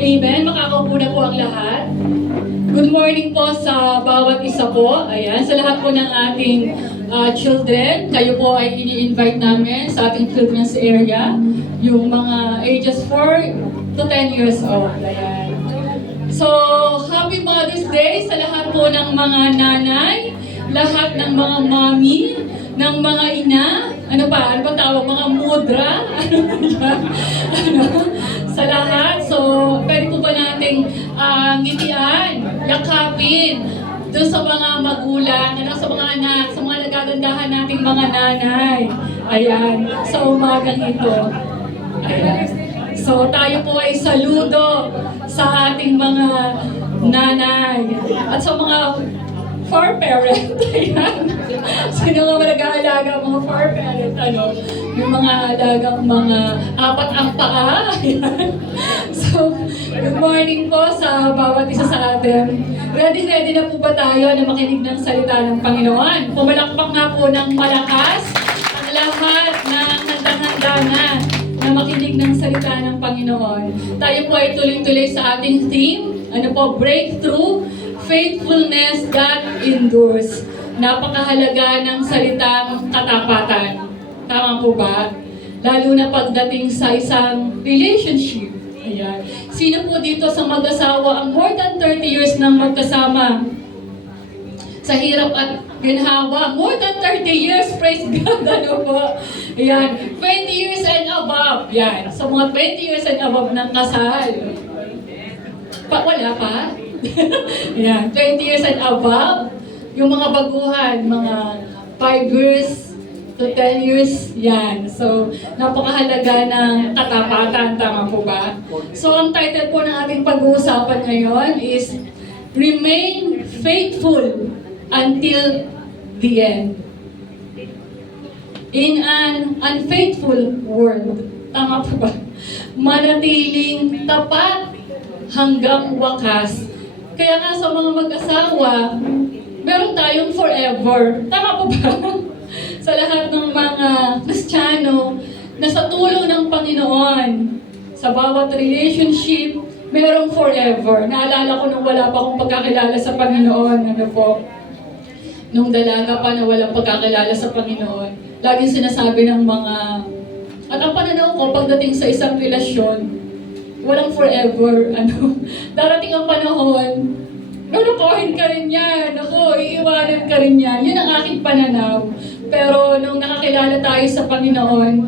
Amen. Makakaupo na po ang lahat. Good morning po sa bawat isa po. Ayan, sa lahat po ng ating children. Kayo po ay ini-invite namin sa ating children's area. Yung mga ages 4 to 10 years old. Ayan. So, Happy Mother's Day sa lahat po ng mga nanay, lahat ng mga mommy, ng mga ina, ano pa tawag, mga mudra, sa lahat. So, pwede po ba nating ngitian, yakapin, doon sa mga magulang, sa mga anak, sa mga nagagandahan nating mga nanay. Ayan, sa umagang ito. Ayan. So, tayo po ay saludo sa ating mga nanay at sa mga far-parent. Ayan. Sino nga nag-aalaga mga far-parent? Yung mga alagang mga apat ang paa. Ayan. So, good morning po sa bawat isa sa atin. Ready na po ba tayo na makinig ng salita ng Panginoon? Pumalakpak nga po ng malakas ang lahat ng handang-handa na makinig ng salita ng Panginoon. Tayo po ay tuloy-tuloy sa ating theme. Breakthrough, faithfulness that endures. Napakahalaga ng salitang katapatan. Tama po ba? Lalo na pagdating sa isang relationship. Ayan. Sino po dito sa mag-asawa ang more than 30 years nang magkasama? Sa hirap at ginhawa, more than 30 years, praise God, ano po? Ayan, 20 years and above. Yan, so mga 20 years and above ng kasal. Wala pa? Yan, 20 years and above. Yung mga baguhan, mga 5 years to 10 years, yan. So, napakahalaga ng katapatan, tama po ba? So, ang title po ng ating pag-uusapan ngayon is Remain Faithful Until the End. In an unfaithful world, tama po ba? Manatiling tapat hanggang wakas. Kaya nga sa mga mag-asawa, meron tayong forever. Tama po ba? Sa lahat ng mga Kristiyano na sa tulong ng Panginoon, sa bawat relationship, merong forever. Naalala ko nung wala pa akong pagkakilala sa Panginoon, nung dalaga pa na walang pagkakilala sa Panginoon, laging sinasabi ng mga, at ang pananaw ko, pagdating sa isang relasyon, walang forever, darating ang panahon, lulukohin ka rin yan, iiwanan ka rin yan, yun ang aking pananaw. Pero nung nakakilala tayo sa Panginoon,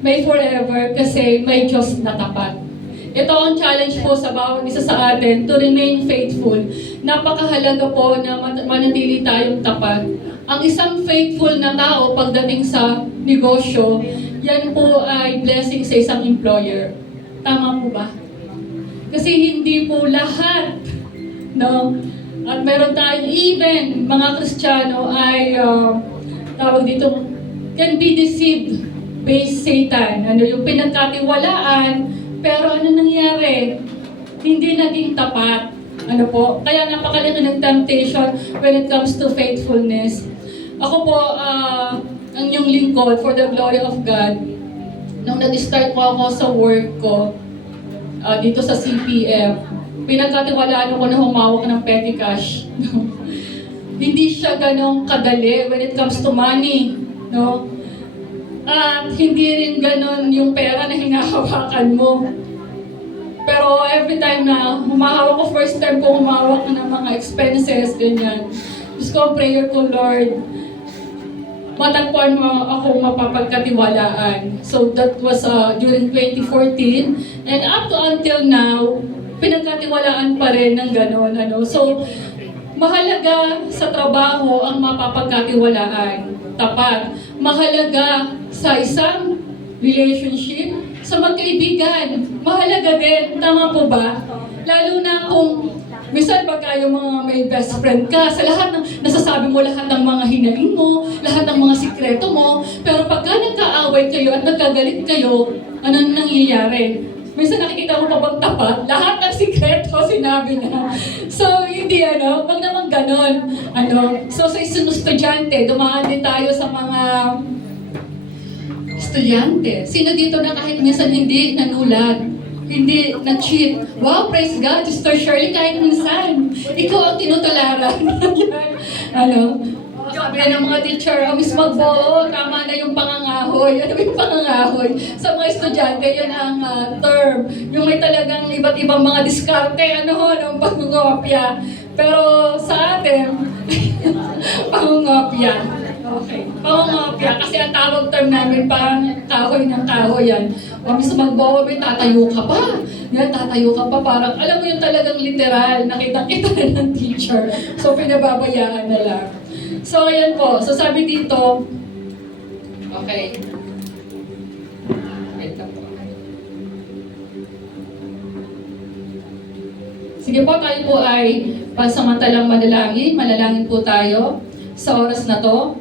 may forever kasi may Diyos na tapat. Ito ang challenge po sa bawat isa sa atin, to remain faithful. Napakahalaga po na manatili tayong tapat. Ang isang faithful na tao pagdating sa negosyo, yan po ay blessing sa isang employer. Tama po ba? Kasi hindi po lahat, no? At meron tayong even mga Kristiyano ay, tawag dito, can be deceived by Satan. Yung pinagkatiwalaan, pero ano nangyari? Hindi naging tapat. Kaya napakalaki ng temptation when it comes to faithfulness. Ako po, ang inyong lingkod for the glory of God. Nung nag-start po ako sa work ko, dito sa CPF, pinagkatiwalaan ako na humawak ng petty cash. Hindi siya ganong kadali when it comes to money. No? At hindi rin ganon yung pera na hinahawakan mo. Pero every time na humahawak ko, first time ko humawak ng mga expenses, ganyan. Just ko, prayer ko, Lord, matagpuan mo ako mapapagkatiwalaan. So that was during 2014. And up to until now, pinagkatiwalaan pa rin ng ganon. So, mahalaga sa trabaho ang mapapagkatiwalaan. Tapat. Mahalaga sa isang relationship, sa magkaibigan. Mahalaga din. Tama po ba? Lalo na kung minsan pagka yung mga may best friend ka, sa lahat ng, nasasabi mo lahat ng mga hinaing mo, lahat ng mga sikreto mo, pero pagka nagkaaway kayo at nagkagalit kayo, ano nangyayari? Minsan nakikita ko pa bang tapat, lahat ng sikreto sinabi niya. So, hindi wag naman ganon. So sa isang estudyante, dumaan din tayo sa mga estudyante. Sino dito na kahit minsan hindi nanulat? hindi na-cheat. Wow, praise God, Sister Shirley, kahit minsan, ikaw ang tinutularan. Ano? Sabi ng mga teacher, Miss Magbo, tama na yung pangangahoy. Ano ba yung pangangahoy? Sa mga estudyante, yun ang term. Yung may talagang iba't ibang mga diskarte, ng pangungopia. Pero sa atin, pangungopia. Okay. Pangungopia. Kasi ang tawag term namin, parang kahoy ng kahoy yan. Miss Magbo, tatayo ka pa. Yan, tatayo ka pa. Parang, alam mo yung talagang literal, nakita-kita na ng teacher. So, pinababayaan na lang. So, ayan po. So, sabi dito, okay. Wait lang po. Sige po, tayo po ay pansamantalang manalangin po tayo sa oras na to.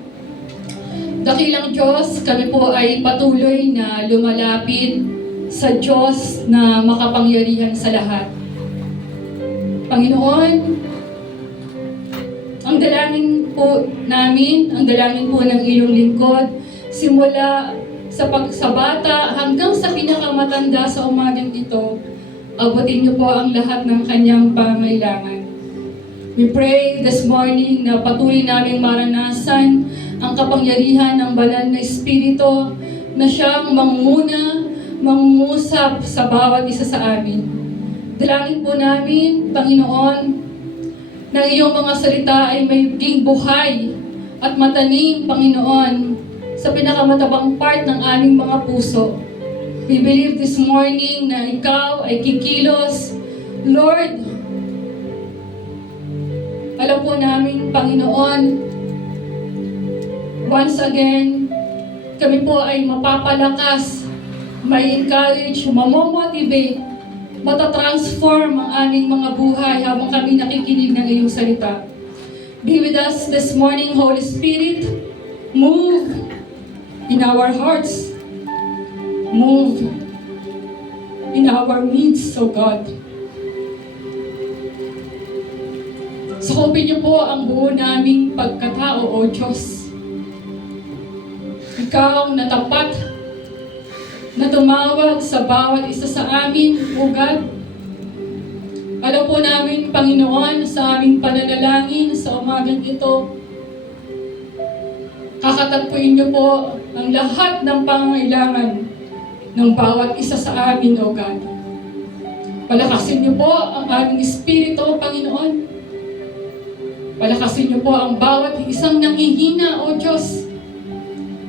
Dakilang Diyos, kami po ay patuloy na lumalapit sa Diyos na makapangyarihan sa lahat. Panginoon, ang dalangin po namin, ang dalangin po ng iyong lingkod, simula sa bata hanggang sa pinakamatanda sa umagang ito, abutin niyo po ang lahat ng kanyang pangangailangan. We pray this morning na patuloy namin maranasan ang kapangyarihan ng banal na Espiritu na siyang mangungusap sa bawat isa sa amin. Dalangin po namin, Panginoon, na iyong mga salita ay maging buhay at matanim, Panginoon, sa pinakamatabang part ng aming mga puso. We believe this morning na ikaw ay kikilos. Lord, alam po namin, Panginoon, once again, kami po ay mapapalakas, may encourage, mamomotivate, matatransform ang aming mga buhay habang kami nakikinig ng iyong salita. Be with us this morning, Holy Spirit. Move in our hearts. Move in our midst, O God. Sakupin niyo po ang buo naming pagkatao, O Diyos. Ikaw na tapat, na tumawag sa bawat isa sa amin, O God. Alam po namin, Panginoon, sa aming pananalangin sa umagang ito, kakatagpuin niyo po ang lahat ng pangangailangan ng bawat isa sa amin, O God. Palakasin niyo po ang aming espiritu, Panginoon. Palakasin niyo po ang bawat isang nanghihina, O Diyos.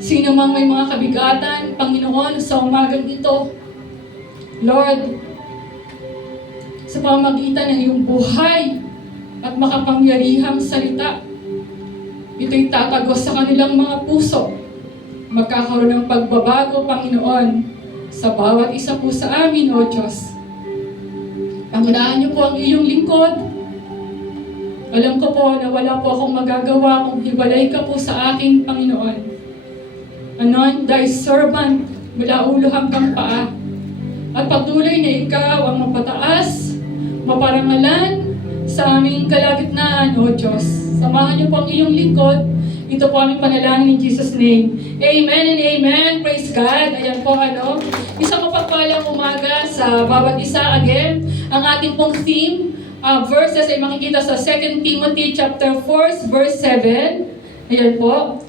Sino mang may mga kabigatan, Panginoon, sa umagang ito, Lord, sa pamamagitan ng iyong buhay at makapangyarihang salita, ito'y tatagos sa kanilang mga puso. Magkakaroon ng pagbabago, Panginoon, sa bawat isa po sa amin, O Diyos. Pangunahan niyo po ang iyong lingkod. Alam ko po na wala po akong magagawa kung hiwalay ka po sa akin, Panginoon. Anoint thy servant mula ulo hanggang paa. At patuloy na ikaw ang mapataas, maparangalan sa aming kalagitnaan, O Diyos. Samahan niyo po ang iyong lingkod. Ito po aming panalangin in Jesus' name. Amen and amen. Praise God. Ayan po isang mapagpalang umaga sa bawat isa. Again, ang ating pong theme, verses ay makikita sa 2 Timothy chapter 4, verse 7. Ayan po.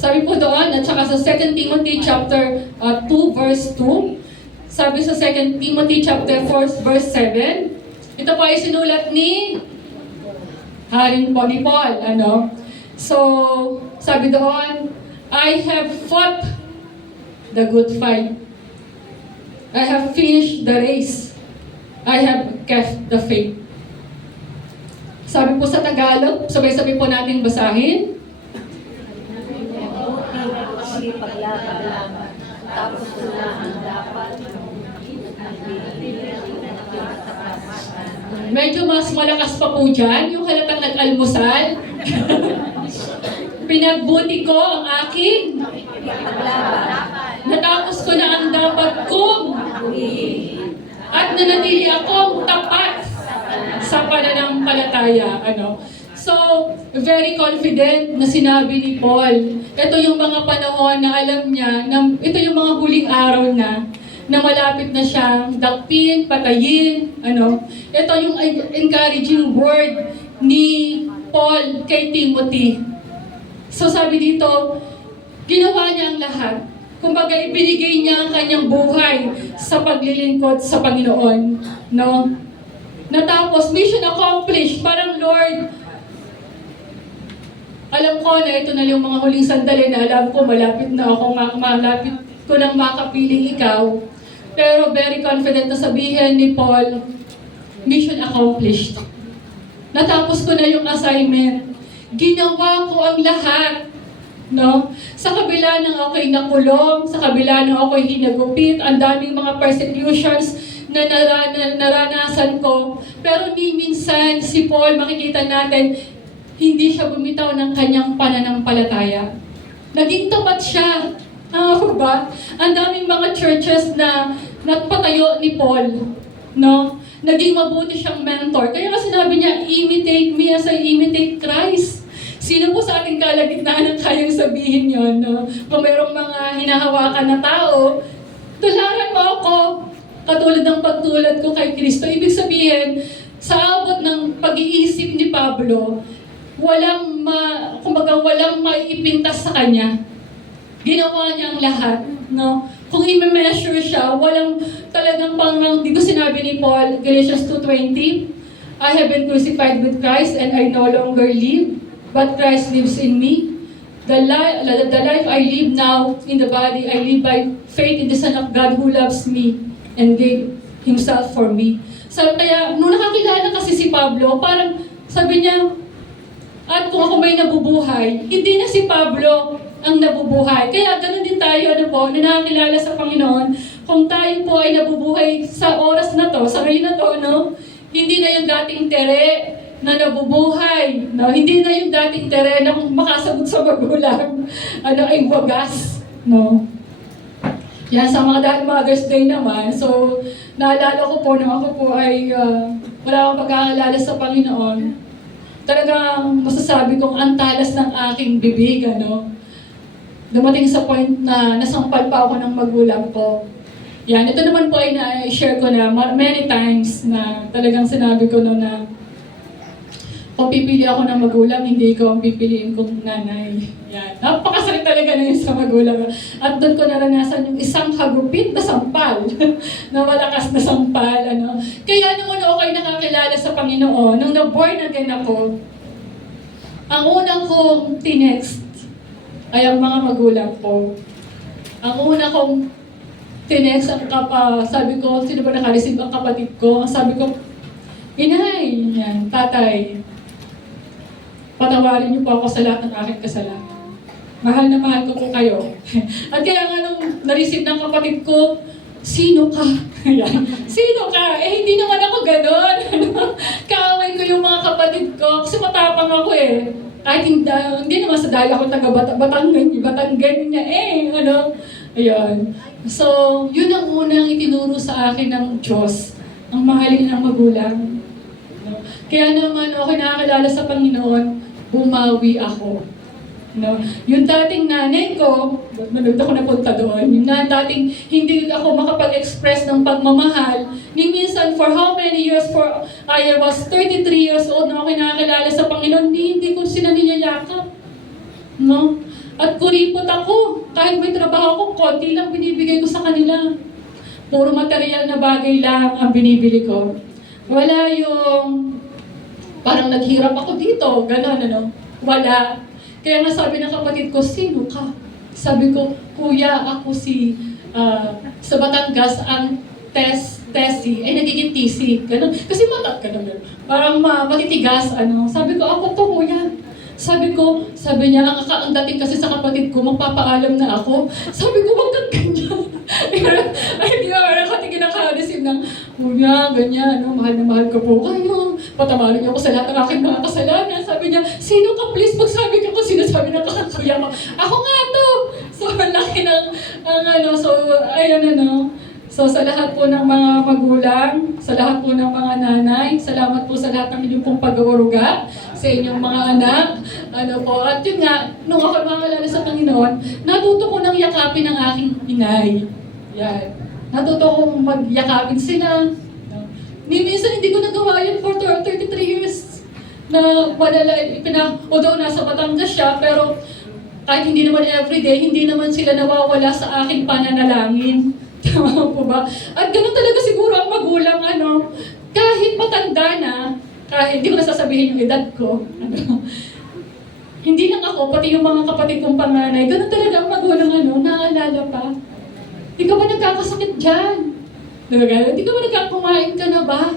Sabi po doon, at saka sa 2 Timothy chapter 2, verse 2. Sabi sa 2 Timothy chapter 4, verse 7. Ito po ay sinulat ni Haring Paul. So, sabi doon, I have fought the good fight. I have finished the race. I have kept the faith. Sabi po sa Tagalog, sabay-sabay po natin basahin. Paglaban, tapos na ang dapat. Medyo mas malakas pa po dyan, yung halatang nag-almusal. Pinagbuti ko ang aking natapos ko na ang dapat kong at nanatili akong tapat sa pananampalataya. So, very confident na sinabi ni Paul. Ito yung mga panahon na alam niya, na ito yung mga huling araw na na malapit na siyang dakpin, patayin, ano. Ito yung encouraging word ni Paul kay Timothy. So sabi dito, ginawa niya ang lahat. Kumbaga, ibinigay niya ang kanyang buhay sa paglilingkod sa Panginoon. No? Natapos, mission accomplished. Parang, Lord, alam ko na ito na yung mga huling sandali na alam ko malapit na ako, malapit ko nang makapiling ikaw. Pero very confident na sabihin ni Paul, mission accomplished. Natapos ko na yung assignment. Ginawa ko ang lahat. No? Sa kabila ng ako'y nakulong, sa kabila ng ako'y hinagupit, ang daming mga persecutions na naranasan ko. Pero ni minsan, si Paul, makikita natin, hindi siya bumitaw ng kanyang pananampalataya. Naging tapat siya. Ba? Ang daming mga churches na nagpatayo ni Paul. No? Naging mabuti siyang mentor. Kaya nga sinabi niya, imitate me as I imitate Christ. Sino po sa ating kalagitnaan ang kayang sabihin yon? No? Kung mayroong mga hinahawakan na tao, tularan mo ako, katulad ng pagtulad ko kay Kristo. Ibig sabihin, sa abot ng pag-iisip ni Pablo, walang maiipintas sa kanya. Ginawa niya ang lahat. No? Kung i-measure siya, walang talagang di ko sinabi ni Paul, Galatians 2:20, I have been crucified with Christ and I no longer live, but Christ lives in me. The life I live now in the body, I live by faith in the Son of God who loves me and gave Himself for me. So kaya, nung nakakilala kasi si Pablo, parang sabi niya, at kung ako may nabubuhay, hindi na si Pablo ang nabubuhay. Kaya ganun din tayo, ano po, na nakakilala sa Panginoon, kung tayo po ay nabubuhay sa oras na to, sa ngayon na to, no? Hindi na yung dating tere na nabubuhay, no? Hindi na yung dating tere na kung makasagot sa magulang, ay wagas, no? Yan, sa mga Mother's Day naman, so, naalala ko po na ako po ay wala akong pagkakalala sa Panginoon. Talagang masasabi kong ang talas ng aking bibig, ano? Dumating sa point na nasampal pa ako ng magulang ko. Yan, ito naman po ay na-share ko na many times na talagang sinabi ko na kung pipili ako ng magulang, hindi ko ang pipiliin kong nanay. Yan, napakasakit talaga na yun sa magulang. At doon ko naranasan yung isang hagupit na sampal, na malakas na sampal. Ano. Kaya nung ako ay nakakilala sa Panginoon, nung na-born again ako, ang unang kong tinext ay ang mga magulang ko. Ang una kong tinext, sabi ko, sino ba nakareceive ang kapatid ko? Ang sabi ko, Inay, yan, tatay, patawarin niyo po ako sa lahat ng aking kasalanan. Mahal na mahal ko po kayo. At kaya nga nung na-receive ng kapatid ko, sino ka? Sino ka? Eh, hindi naman ako ganon. Kaaway ko yung mga kapatid ko kasi matapang ako eh. Kahit hindi naman sa dahil ako Batanggan niya ano. Ayun. So, yun ang unang itinuro sa akin ng Diyos, ang mahalin ng magulang. No? Kaya naman ako nakakilala sa Panginoon, bumawi ako. No? Yung dating nanay ko, nanood ako napunta doon, yung dating hindi ako makapag-express ng pagmamahal, minsan for how many years, I was 33 years old na ako nakakilala sa Panginoon, hindi ko sila niyayakap. No? At kuripot ako, kahit may trabaho ko, konti lang binibigay ko sa kanila. Puro material na bagay lang ang binibili ko. Wala yung, parang naghirap ako dito, gano'n, ano? Wala. Kaya nga sabi ng kapatid ko, sino ka? Sabi ko, kuya, ako sa Batangas, ang Tessie, ay nagiging TC. Ganun. Kasi ganun. Parang matitigas, ano. Sabi ko, ako to, kuya. Sabi niya, ang dating kasi sa kapatid ko, magpapaalam na ako. Sabi ko, wag kang ganyan. Ay, di ba, kasi kinaka-receive ng, kuya, ganyan, no, mahal na mahal ko po kayo. Patawarin niyo ako sa lahat ng aking mga kasalanan. Sabi niya, sino ka, please, magsabi ka kung sinasabi ng kuya mo. Ako nga to! So, laki ng, So, sa lahat po ng mga magulang, sa lahat po ng mga nanay, salamat po sa lahat ng inyong pong pag-uuruga, sa inyong mga anak, at yun nga, nung ako makalala sa Panginoon, natuto ko nang yakapin ang aking inay. Yan. Natuto kong magyakapin sila. Minsan hindi ko nagawa yun for 33 years. Na although nasa Batangas siya, pero kahit hindi naman everyday, hindi naman sila nawawala sa aking pananalangin. Tama po ba? At ganoon talaga siguro ang magulang, kahit matanda na, kahit hindi ko nasasabihin yung edad ko, hindi lang ako, pati yung mga kapatid kong panganay, ganoon talaga ang magulang, naalala pa. Di ka ba nagkakasakit dyan? Di ka ba nagkakumain ka na ba?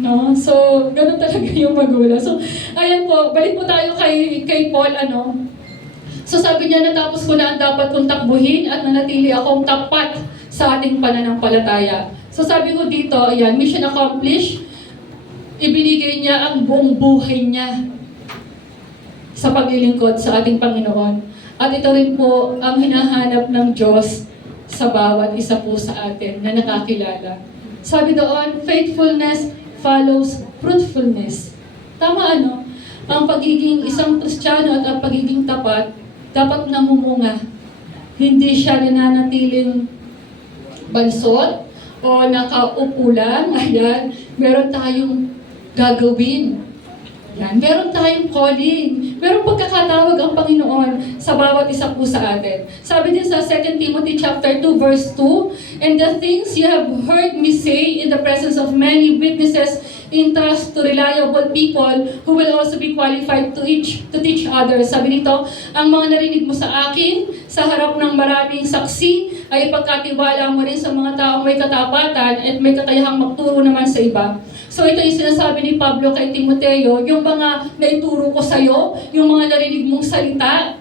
No? So, ganoon talaga yung magulang. So, ayan po, balik po tayo kay Paul, So sabi niya, natapos ko na ang dapat kong takbuhin at nanatili akong tapat sa ating pananampalataya. So sabi ko dito, ayan, mission accomplished. Ibinigay niya ang buong buhay niya sa paglilingkod sa ating Panginoon. At ito rin po ang hinahanap ng Diyos sa bawat isa po sa atin na nakakilala. Sabi doon, faithfulness follows fruitfulness. Tama Ang pagiging isang Kristiyano at ang pagiging tapat, dapat namumunga. Hindi siya nananatiling bansot o nakaupo lang. Ayan, meron tayong gagawin. Yan, meron tayong calling. Meron pagkakatawag ang Panginoon sa bawat isa po sa atin. Sabi din sa 2 Timothy chapter 2 verse 2, "And the things you have heard me say in the presence of many witnesses, entrust to reliable people who will also be qualified to teach others." Sabi nito, ang mga narinig mo sa akin, sa harap ng maraming saksi, ay ipagkatiwala mo rin sa mga taong may katapatan at may kakayahang magturo naman sa iba. So ito yung sinasabi ni Pablo kay Timoteo, yung mga naituro ko sa'yo, yung mga narinig mong salita,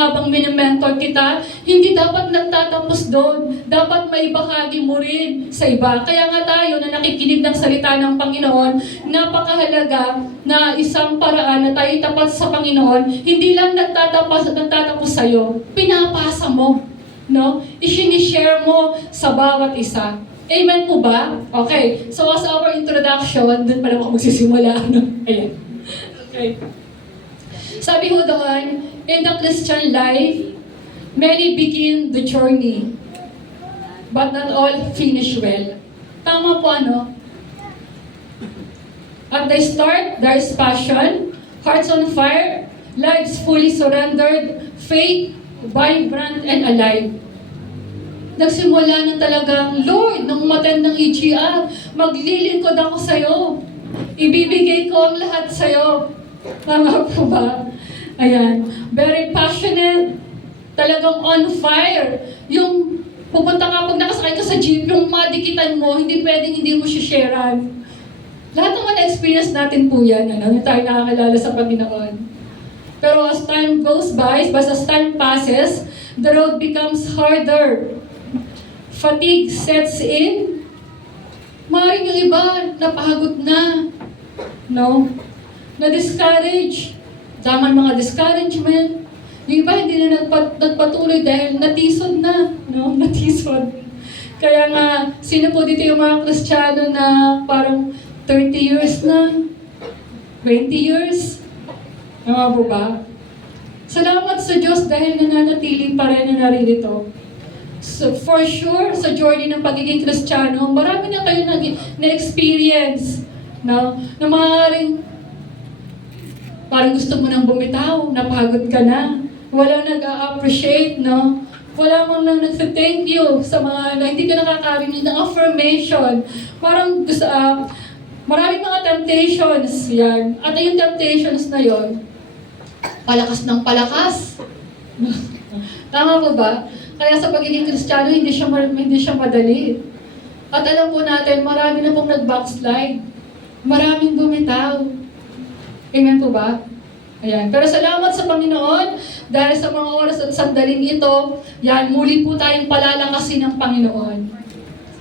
habang minimentor kita, hindi dapat nagtatapos doon. Dapat maibahagi mo rin sa iba. Kaya nga tayo na nakikinig ng salita ng Panginoon, napakahalaga na isang paraan na tayo tapat sa Panginoon, hindi lang nagtatapos sa'yo, pinapasa mo. I-share mo sa bawat isa. Amen po ba? Okay. So as our introduction, dun pala ako magsisimula. Ayan. Okay. Sabi ko doon, in the Christian life, many begin the journey, but not all finish well. Tama po At the start, there's passion, hearts on fire, lives fully surrendered, faith, vibrant and alive. Nagsimula na talagang, Lord, nung umattend ng EGR, maglilingkod ako sa'yo. Ibibigay ko ang lahat sa'yo. Tama po ba? Ayan. Very passionate. Talagang on fire. Yung pupunta ka, pag nakasakay ka sa jeep, yung madikitan mo, hindi pwedeng hindi mo sharean. Lahat naman na-experience natin po yan. Hindi tayo nakakilala sa Panginoon. Pero as time goes by, as time passes, the road becomes harder. Fatigue sets in. Maaaring yung iba, napagod na. Na-discourage. Daman mga discouragement. Yung iba hindi na nagpatuloy dahil natisod na. Natisod. Kaya nga, sino po dito yung mga Kristiyano na parang 30 years na? 20 years? Tama po ba? Salamat sa Diyos dahil nananatili pa rin na naririto. So for sure, sa journey ng pagiging Kristiyano, marami na kayo na-experience, na maaaring parang gusto mo nang bumitaw, napagod ka na, wala nag-appreciate, wala mang nang nag-thank you sa mga na hindi ka nakakarinig ng affirmation. Parang gusto, maraming mga temptations yan. At yung temptations na yon, palakas ng palakas. Tama po ba? Kaya sa pagiging Kristiyano, hindi siya madali. At alam po natin, marami na pong nag-backslide. Maraming bumitaw. Amen po ba? Ayan. Pero salamat sa Panginoon dahil sa mga oras at sandaling ito, muli po tayong palalakasin ng Panginoon.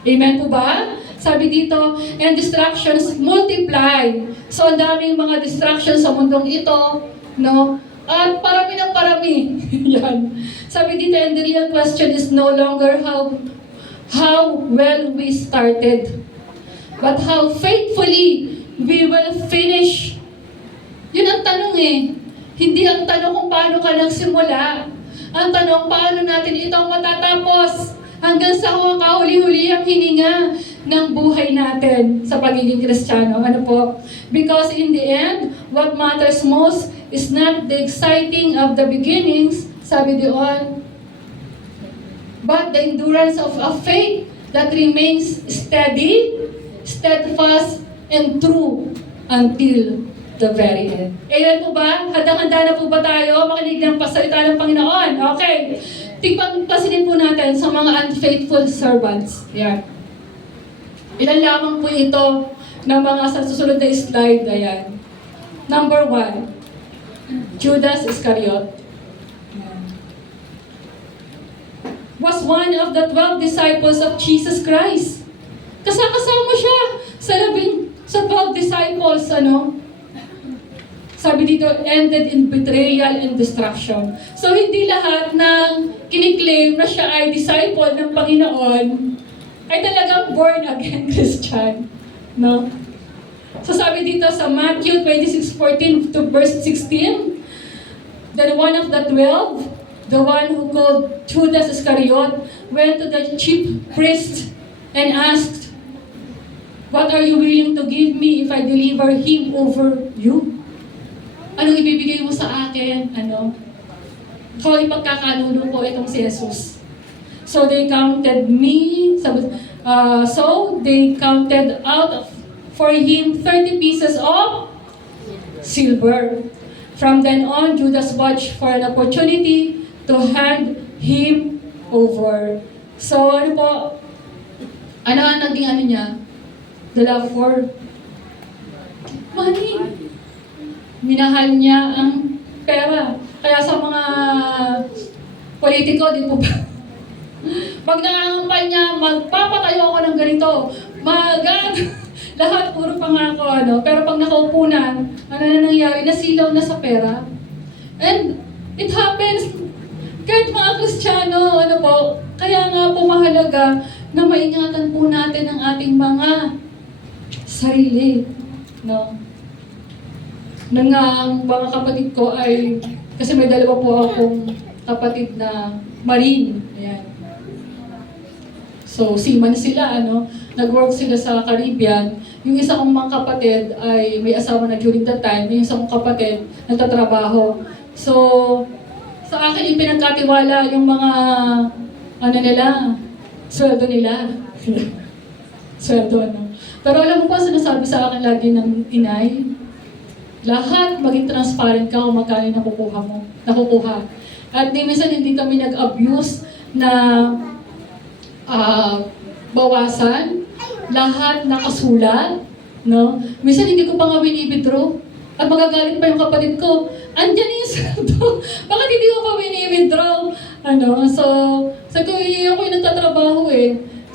Amen po ba? Sabi dito, and distractions multiply. So, ang daming mga distractions sa mundong ito, at parami ng parami. Yan. Sabi dito, and the real question is no longer how well we started, but how faithfully we will finish. Yun ang tanong Hindi ang tanong kung paano ka nagsimula. Ang tanong, paano natin ito matatapos? hanggang sa kahuli-huli ang hininga ng buhay natin sa pagiging Kristiyano. Ano po? Because in the end, what matters most is not the exciting of the beginnings, sabi doon, but the endurance of a faith that remains steady, steadfast, and true until the very end. Ayan po ba? Handang-handa na po ba tayo makinig ng pasalita ng Panginoon? Okay. Tigpang-pasilin po natin sa mga unfaithful servants. Yan. Ilan lamang po ito ng mga sa susunod na slide. Ayan. Number 1, Judas Iscariot. Was one of the 12 disciples of Jesus Christ. Kasama siya sa 12 disciples, Sabi dito, ended in betrayal and destruction. So, hindi lahat ng kiniklaim na siya ay disciple ng Panginoon ay talagang born again Christian. No? So, sabi dito sa Matthew 26:14 to verse 16, then one of the 12, the one who called Judas Iscariot, went to the chief priest and asked, "What are you willing to give me if I deliver him over you?" Anong ibibigay mo sa akin? Ikaw ipagkakanulo ko itong si Jesus. So they counted out for him 30 pieces of silver. From then on, Judas watched for an opportunity to hand him over. So ano po? Ano ang naging niya? The love for money. Minahal niya ang pera. Kaya sa mga politiko, di po ba? Pag nangangampay niya, magpapatayo ako ng ganito. Lahat puro pangako, Pero pag nakaupo na, ano na nangyari? Nasilaw na sa pera. And it happens. Kahit mga Kristiyano, Kaya nga po mahalaga na maingatan po natin ang ating mga sarili. Ang mga kapatid ko ay, kasi may dalawa po akong kapatid na Marine. Ayan. So, seaman sila, Nag-work sila sa Caribbean. Yung isa kong mga kapatid ay may asawa na during that time. Yung isa kong kapatid, nagtatrabaho. So, sa akin ipinagkatiwala yung mga, sweldo nila. Sweldo, Pero alam mo pa, sinasabi sa akin lagi ng inay, lahat maging transparent ka kung magkano nakukuha. At minsan hindi kami nag-abuse na bawasan, lahat nakasulat, Minsan hindi ko pa nga wini-withdraw. At magagalit pa yung kapatid ko, andyan yung sweldo, bakit hindi ko pa wini-withdraw? So ako yung nagtatrabaho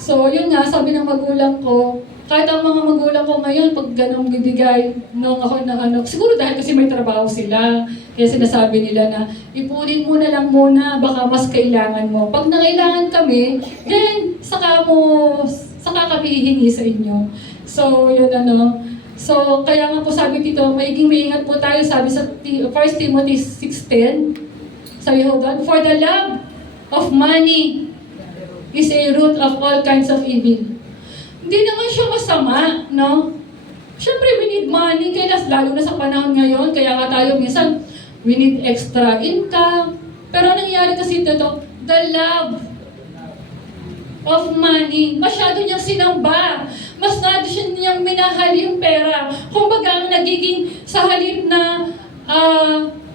So yun nga, sabi ng magulang ko, kahit ang mga magulang ko ngayon, pag ganong bibigay nung ako siguro dahil kasi may trabaho sila, kaya sinasabi nila na, ipunin mo na lang muna, baka mas kailangan mo. Pag nangailangan kami, then saka kami hihingi sa inyo. So, yun So, kaya nga po sabi dito, maiging maingat po tayo, sabi sa 1 Timothy 6:10, sabi ho doon, for the love of money is a root of all kinds of evil. Hindi naman siya masama, Siyempre, we need money, lalo na sa panahon ngayon, kaya nga tayo minsan, we need extra income. Pero nangyayari kasi dito, the love of money, masyado niyang sinamba. Masyado niyang minahal yung pera. Kumbaga, ang nagiging sa halip na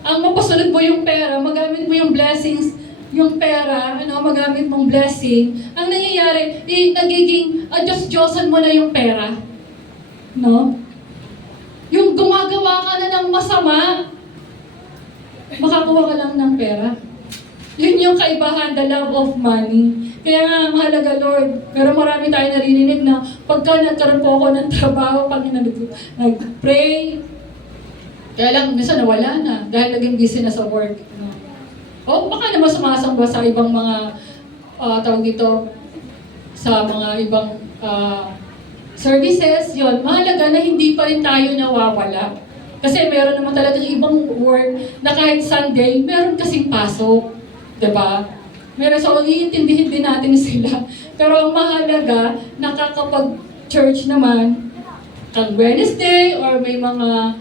ang mapasunod mo yung pera, magamit mo yung blessings, yung pera, magamit mong blessing, ang nangyayari, nagiging Diyos-Diyosan mo na yung pera. Yung gumagawa ka na ng masama, makakuha ka lang ng pera. Yun yung kaibahan, the love of money. Kaya nga, mahalaga Lord, pero marami tayo naririnig na pagka nagkaroon po ako ng trabaho, pag nag-pray, kaya lang, minsan nawala na, dahil naging busy na sa work. O baka naman sumasamba sa ibang mga tawag dito, sa mga ibang services, yun, mahalaga na hindi pa rin tayo nawawala. Kasi meron naman talagang ibang work na kahit Sunday, meron kasing pasok. Diba? Meron so iintindihin din natin sila. Pero ang mahalaga, nakakapag-church naman, kang Wednesday or may mga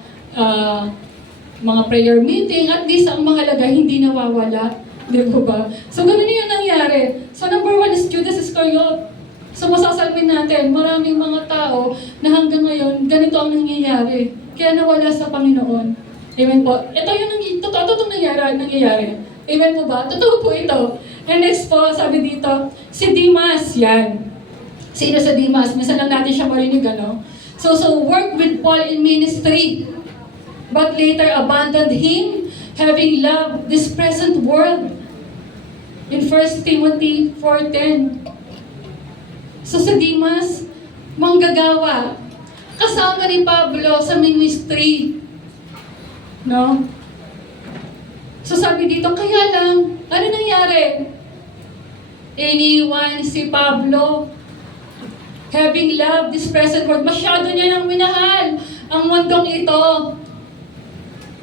prayer meeting, at least ang mahalaga, hindi nawawala. Di ba? So, ganun yung nangyari. So, number one is Judas Iscariot. So, masasalmin natin, maraming mga tao na hanggang ngayon, ganito ang nangyayari. Kaya nawala sa Panginoon. Amen po. Ito yung totoo nangyayari. Amen po ba? Totoo po ito. And next po, sabi dito, si Dimas, yan. Sino sa Dimas? Minsan lang natin siya marinig, ano? So work with Paul in ministry, but later abandoned him, having loved this present world. In 1 Timothy 4:10. So sa Dimas, manggagawa, kasama ni Pablo sa ministry. No? So sabi dito, kaya lang, ano nangyari? Iniwan si Pablo, having loved this present world. Masyado niya nang minahal ang mundong ito.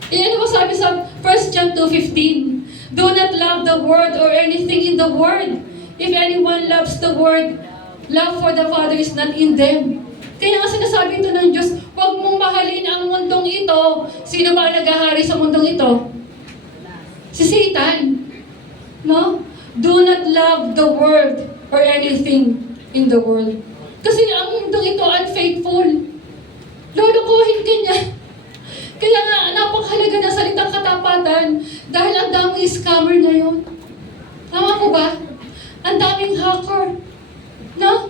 Iyan mo sabi sa 1 John 2:15. Do not love the world or anything in the world. If anyone loves the world, love for the Father is not in them. Kaya nga sinasabi ito ng Diyos, huwag mong mahalin ang mundong ito. Sino ba ang naghahari sa mundong ito? Si Satan. No? Do not love the world or anything in the world. Kasi ang mundong ito unfaithful. Lulukuhin ka niya. Kaya nga, napakahalaga ng salitang katapatan dahil ang daming scammer ngayon. Tama ko ba? Ang daming hacker. No?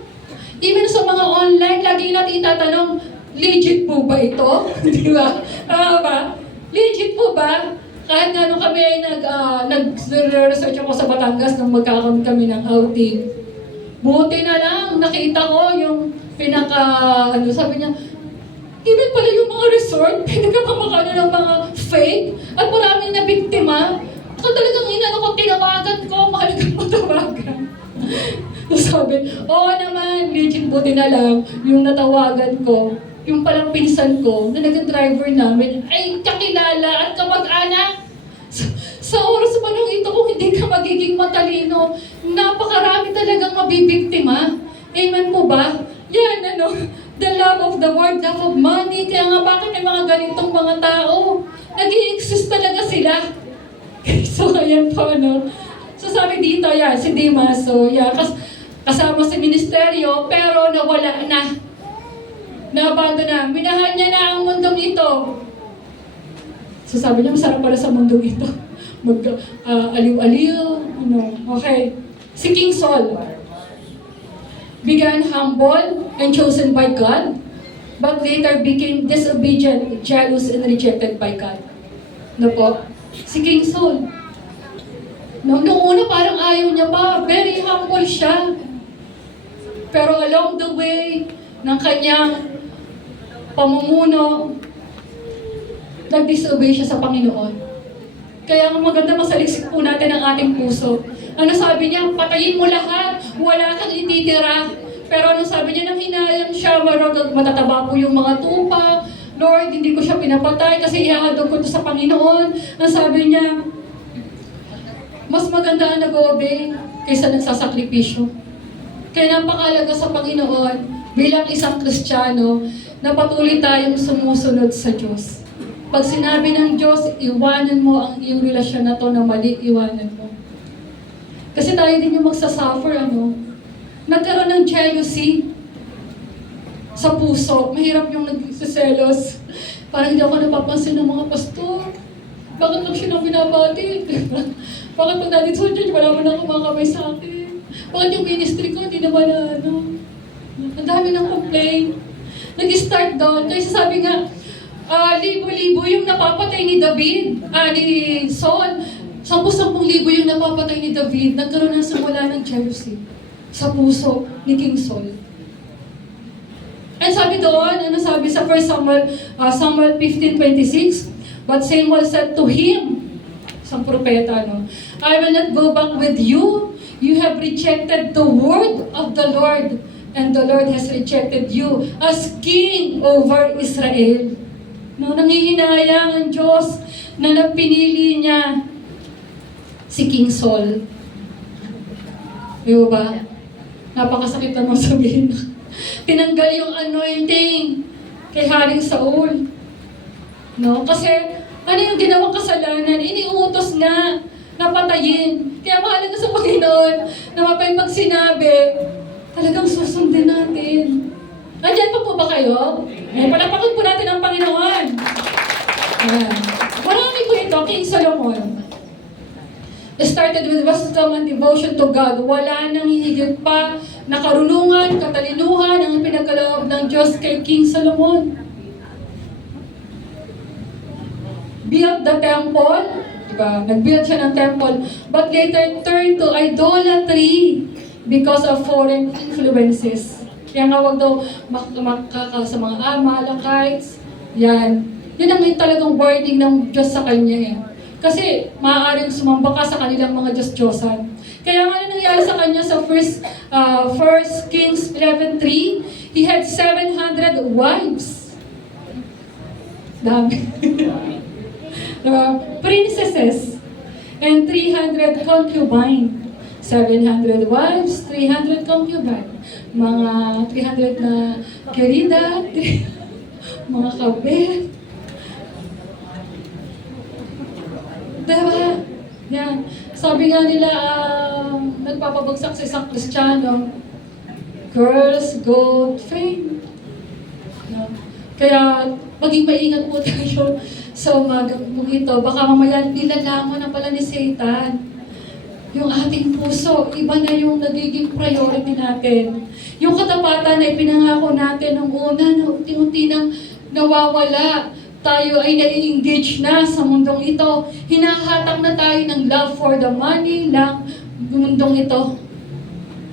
Even sa mga online, lagi natin itatanong, legit po ba ito? Di ba? Tama ba? Legit po ba? Kahit nga nung kami ay nag-research ako sa Batangas nung magkakaroon kami ng outing. Buti na lang, nakita ko yung sabi niya, even pala yung mga resort, pinagkapamakano ng mga fake, at maraming nabiktima. So talagang tinawagan ko, mahalagang matawagan. So sabi, oo naman, legit buti na lang, yung natawagan ko, yung palang pinsan ko, na naging driver namin, ay kakilala at kamag-anak. Sa oras pa lang ito, kung hindi ka magiging matalino, napakarami talagang mabibiktima. Amen po ba? Yan, the love of the world, love of money. Kaya nga, bakit may mga ganitong mga tao? Nag-i-exist talaga sila. So, ayan po, So, sabi dito, yan, si Dimas. So, yan, kasama sa ministeryo, pero nawala na. Nabando na. Minahal niya na ang mundong ito. So, sabi niya, masarap pala sa mundong ito. Aliw-aliw, Okay. Si King Saul began humble and chosen by God, but later became disobedient, jealous, and rejected by God. Po? Si King Saul. Noong una parang ayaw niya pa, very humble siya. Pero along the way ng kanyang pamumuno, nag-disobey siya sa Panginoon. Kaya ang maganda, masaliksik po natin ang ating puso. Ano sabi niya? Patayin mo lahat, wala kang ititira. Pero ano sabi niya? Nang hinayang siya, matataba po yung mga tupa. Lord, hindi ko siya pinapatay kasi ihahandog ko ito sa Panginoon. Ang sabi niya, mas maganda ang nag-obey kaysa nagsasakripisyo. Kaya napakalaga sa Panginoon bilang isang Kristiyano na patuloy tayong sumusunod sa Diyos. Pag sinabi ng Diyos, iwanan mo ang iyong relasyon na to na mali, iwanan mo. Kasi tayo din yung magsasuffer, Nagkaroon ng jealousy sa puso. Mahirap yung nagsiselos. Parang hindi ako napapansin ng mga pastor. Bakit lang siya nang binabati? Bakit pag natin sa church, wala mo nang kumakamay sa akin? Bakit yung ministry ko, hindi naman ang dami ng complaint. Nag-start down. Kasi sabi nga, libo-libo yung napapatay ni David, ni Saul. 10,000 yung napapatay ni David. Nagkaroon ng simula ng jealousy sa puso ni King Saul. And sabi doon, sabi sa 1 Samuel 15:26, but Samuel said to him, isang propeta, I will not go back with you. You have rejected the word of the Lord, and the Lord has rejected you as king over Israel. Nangihinayang ang Diyos na napinili niya si King Saul. Di ba? Napakasakit naman sabihin. Tinanggal yung anointing kay Haring Saul. No? Kasi, ano yung ginawang kasalanan? Iniutos nga na patayin. Kaya mahalaga sa Panginoon na mapay pag sinabi, talagang susundin natin. Nandiyan pa po ba kayo? Eh, palakpakan po natin ang Panginoon. Ayan. Marami po ito, King Solomon. Started with wisdom and devotion to God. Wala nang hihigit pa na karunungan, katalinuhan ang pinagkaloob ng Diyos kay King Solomon. Built the temple, diba? Nag-build siya ng temple, but later turned to idolatry because of foreign influences. Kaya nga wag daw makaka sa mga Amalekites. Yan. Yun ang talagang warning ng Diyos sa kanya eh. Kasi maaaring sumamba ka sa kanilang mga Diyos-Diyosan. Kaya nga nangyari sa kanya sa First Kings 11:3, he had 700 wives. Dami. Princesses and 300 concubines. 700 wives, 300 concubines. Mga 300 na kerida, mga kabet. Diba? Yan. Sabi nga nila, nagpapabagsak sa isang Kristiyano, girls go fame. No? Kaya, maging maingat po tayo sa umaga mong ito. Baka mamaya nilalaman na pala ni Satan. Yung ating puso, iba na yung nagiging priority natin. Yung katapatan na ipinangako natin nung una, na unti-unti nang nawawala. Tayo ay nai-engage na sa mundong ito. Hinahatak na tayo ng love for the money lang mundong ito.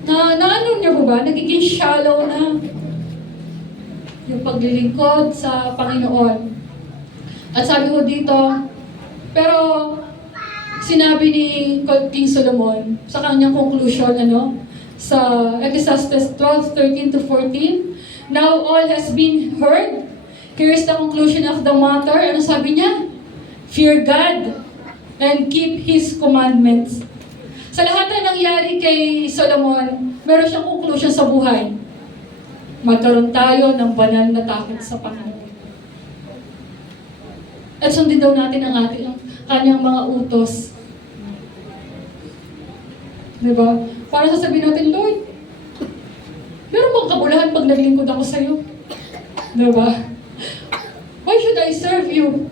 Na ano niyo ba? Nagiging shallow na yung paglilingkod sa Panginoon. At sabi ko dito, pero sinabi ni King Solomon sa kanyang conclusion, sa Ecclesiastes 12:13-14, now all has been heard. Here's the conclusion of the matter. Ano sabi niya? Fear God and keep His commandments. Sa lahat na nangyari kay Solomon, meron siyang conclusion sa buhay. Magkaroon tayo ng banal na takot sa Panginoon. At sundin daw natin ang kanyang mga utos. Diba? Para sasabihin natin, Lord, meron bang kabulahan pag naglingkod ako sa'yo? Diba? Why should I serve you?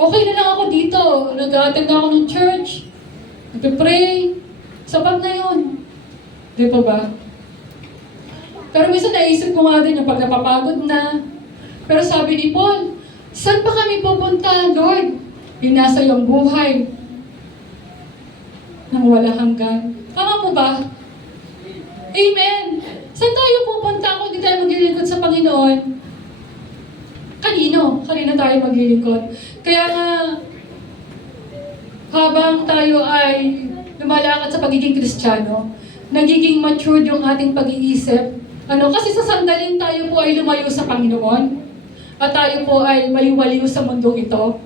Okay na lang ako dito. Nag-attend na ako ng church. Nag-pray. Sapat na yun. Di ba ba? Pero minsan naisip ko nga din yung pag napapagod na. Pero sabi ni Paul, saan pa kami pupunta, Lord? Inasa yung buhay nang walang hanggan. Tama po ba? Amen! Saan tayo pupunta kung di tayo maglilingkod sa Panginoon? Kanino tayo maglilingkod? Kaya nga, habang tayo ay lumalakad sa pagiging Kristiyano, nagiging matured yung ating pag-iisip. Kasi sa sandaling tayo po ay lumayo sa Panginoon, at tayo po ay maliwaliw sa mundong ito,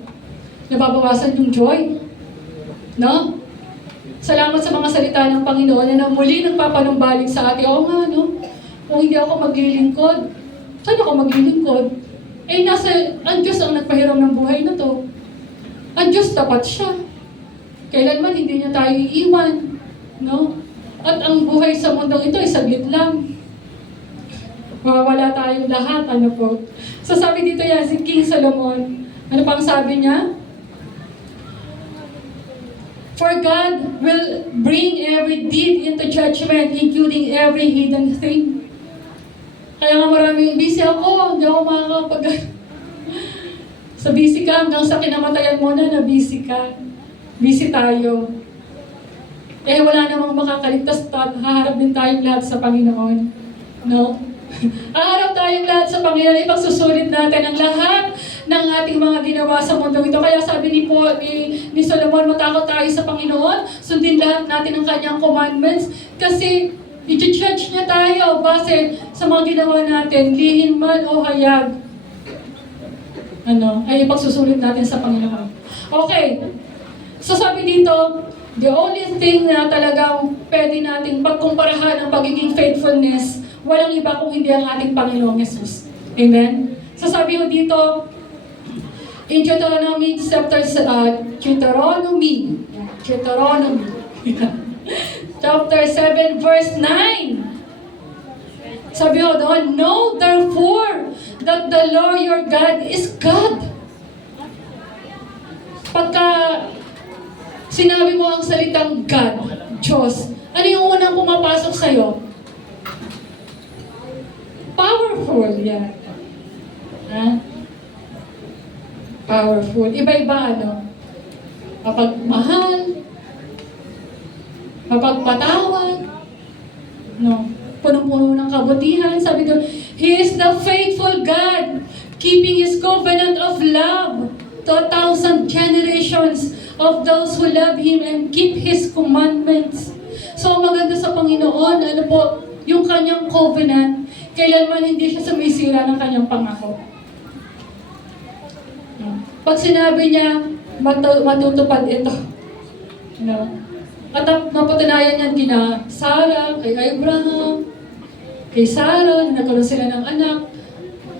nababawasan yung joy. No? Salamat sa mga salita ng Panginoon na muli nagpapanumbalik sa atin. Oo nga, no? Kung hindi ako maglilingkod, saan ako maglilingkod? Ang Diyos ang nagpahiram ng buhay na to. Ang Diyos tapat siya. Kailanman hindi niya tayo iiwan. No? At ang buhay sa mundong ito ay saglit lang. Mawawala tayong lahat. So sabi dito yan, si King Solomon, ano pang sabi niya? For God will bring every deed into judgment, including every hidden thing. Kaya nga maraming busy ako, hindi ako makakapag... Sa busy ka, hanggang sa kinamatayan mo na busy ka. Busy tayo. Wala namang makakaligtas at haharap din tayong lahat sa Panginoon. No? Haharap tayong lahat sa Panginoon, ipagsusulit natin ang lahat ng ating mga ginawa sa mundong ito. Kaya sabi ni Solomon, matakot tayo sa Panginoon, sundin lahat natin ang kanyang commandments, kasi i-judge niya tayo base sa mga ginawa natin, lihim man o hayag. Ay ipagsusulit natin sa Panginoon. Okay. So sabi dito, The only thing na talagang pwede natin pagkumparahan ang pagiging faithfulness, walang iba kung hindi ang ating Panginoong Jesus. Amen? So sabi ko dito, in Deuteronomy chapter 7 verse 9. Sabi ko doon, know therefore that the Lord your God is God. Pagka sinabi mo ang salitang God, Diyos, ano yung unang pumapasok sa'yo? Powerful, yan. Ha? Powerful. Iba-iba, ano? Mapagmahal, mapagpatawad, no? Punong-puno ng kabutihan. Sabi doon, He is the faithful God, keeping His covenant of love to 1,000 generations of those who love Him and keep His commandments. So, ang maganda sa Panginoon, ano po, yung kanyang covenant, kailanman hindi siya sumisira ng kanyang pangako. Pag sinabi niya, matutupad ito. No? At napatunayan yan kina Sarah, kay Abraham, kay Sarah, na nagkaroon sila ng anak.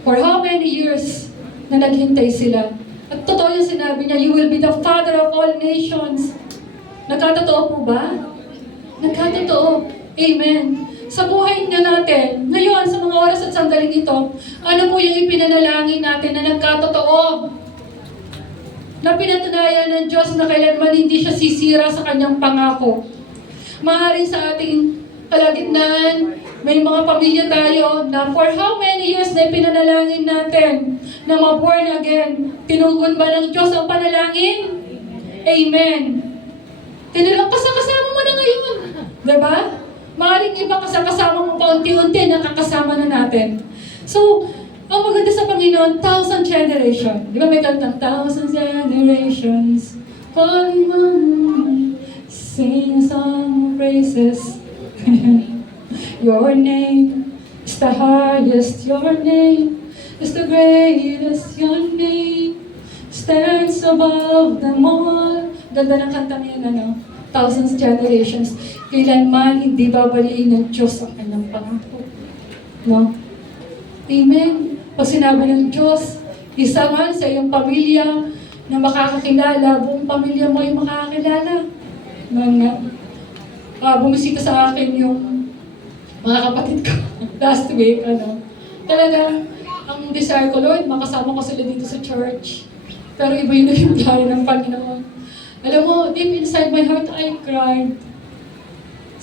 For how many years na naghintay sila. At totoo yung sinabi niya, you will be the father of all nations. Nagkatotoo po ba? Nagkatotoo. Amen. Sa buhay nga natin, ngayon, sa mga oras at sandaling ito, ano po yung ipinanalangin natin na nagkatotoo? Na pinatunayan ng Diyos na kailanman hindi siya sisira sa kanyang pangako. Maaaring sa ating kalagitnaan, may mga pamilya tayo na for how many years na ipinanalangin natin na ma-born again. Tinugon ba ng Diyos ang panalangin? Amen. Kasama mo na ngayon. Diba? Maaaring iba kasama mo pa unti-unti, nakakasama na natin. So, ang maganda sa Panginoon, 1,000 generation. Di ba may kantang 1,000 generations? Calling on, sing song of praises. Your name is the highest, your name is the greatest, your name stands above them all. Ganda ng kantang yan, ano? 1,000 generations. Kailanman hindi babaliin ng Diyos ang kanyang pangako. No? Amen. Pag sinabi ng Diyos, isa man sa iyong pamilya na makakakilala, buong pamilya mo ay makakakilala. Bumisita sa akin yung mga kapatid ko last week, talaga, ang desire ko, Lord, makasama ko sila dito sa church. Pero iba yung naging plano ng Panginoon. Alam mo, deep inside my heart, I cried.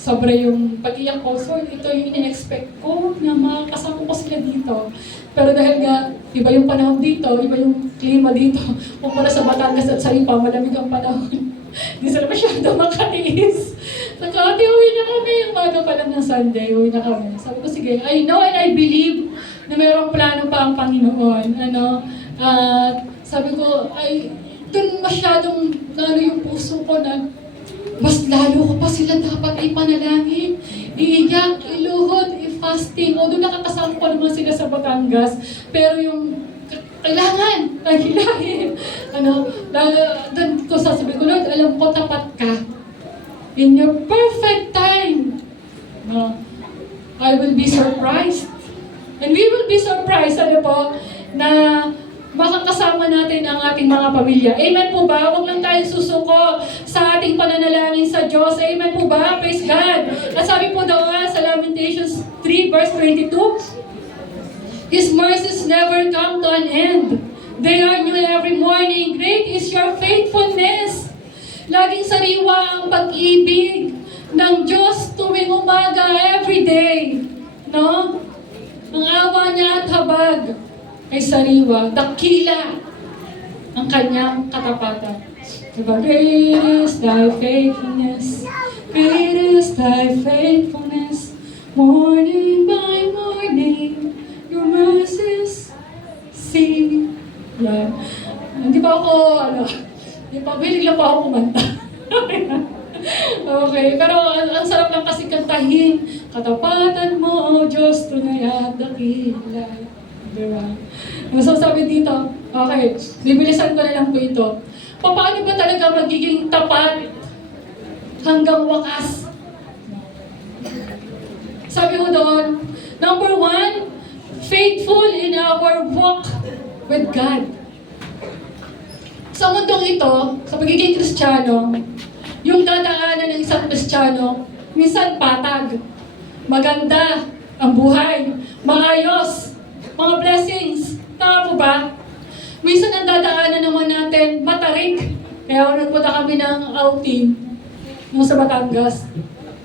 Sobra yung pag-iyak ko. So, ito yung in-expect ko na makakasama ko sila dito. Pero dahil nga, iba yung panahon dito, iba yung klima dito. Kumpara sa Batangas at sa Lipa, malamig ang panahon. Hindi sila masyado makatiis. Ate, uwi na kami. Umaga pa lang ng Sunday, uwi na kami. Sabi ko, sige, I know and I believe na mayroong plano pa ang Panginoon. Sabi ko, dun masyadong yung puso ko na mas lalo ko pa sila dapat ipanalangin, iiyak, iluhod, i-fasting. O doon nakakasama ko naman sila sa Batangas. Pero yung kailangan, hilahin. Doon ko sasabi ko, Lord, alam ko tapat ka. In your perfect time, I will be surprised. And we will be surprised, na makakasama natin ang ating mga pamilya. Amen po ba? Huwag lang tayong susuko sa ating pananalangin sa Diyos. Amen po ba? Praise God. At sabi po doon sa Lamentations 3 verse 22, His mercies never come to an end. They are new every morning. Great is your faithfulness. Laging sariwa ang pag-ibig ng Diyos tuwing umaga, every day. No? Ang awa niya at habag ay sariwa, dakila ang kanyang katapatan. Diba? Great is thy faithfulness, great is thy faithfulness, morning by morning, your mercies see. Yeah. Hindi pa ako, bilig lang pa ako kumanta. Okay, pero ang sarap lang kasi kantahin, katapatan mo, O Diyos, tunay at dakila. Diba? So sabi dito, okay, bibilisan ko na lang po ito. Paano ba talaga magiging tapat hanggang wakas. Sabi ko doon, number 1, faithful in our walk with God. Sa mundong ito, sa pagiging Kristiyano, yung dadaanan ng isang Kristiyano, minsan patag, maganda ang buhay, maayos, mga blessings. Tama po ba? Minsan ang dadaanan naman natin, matarik. Kaya nagpunta kami ng outing nung sa Batangas.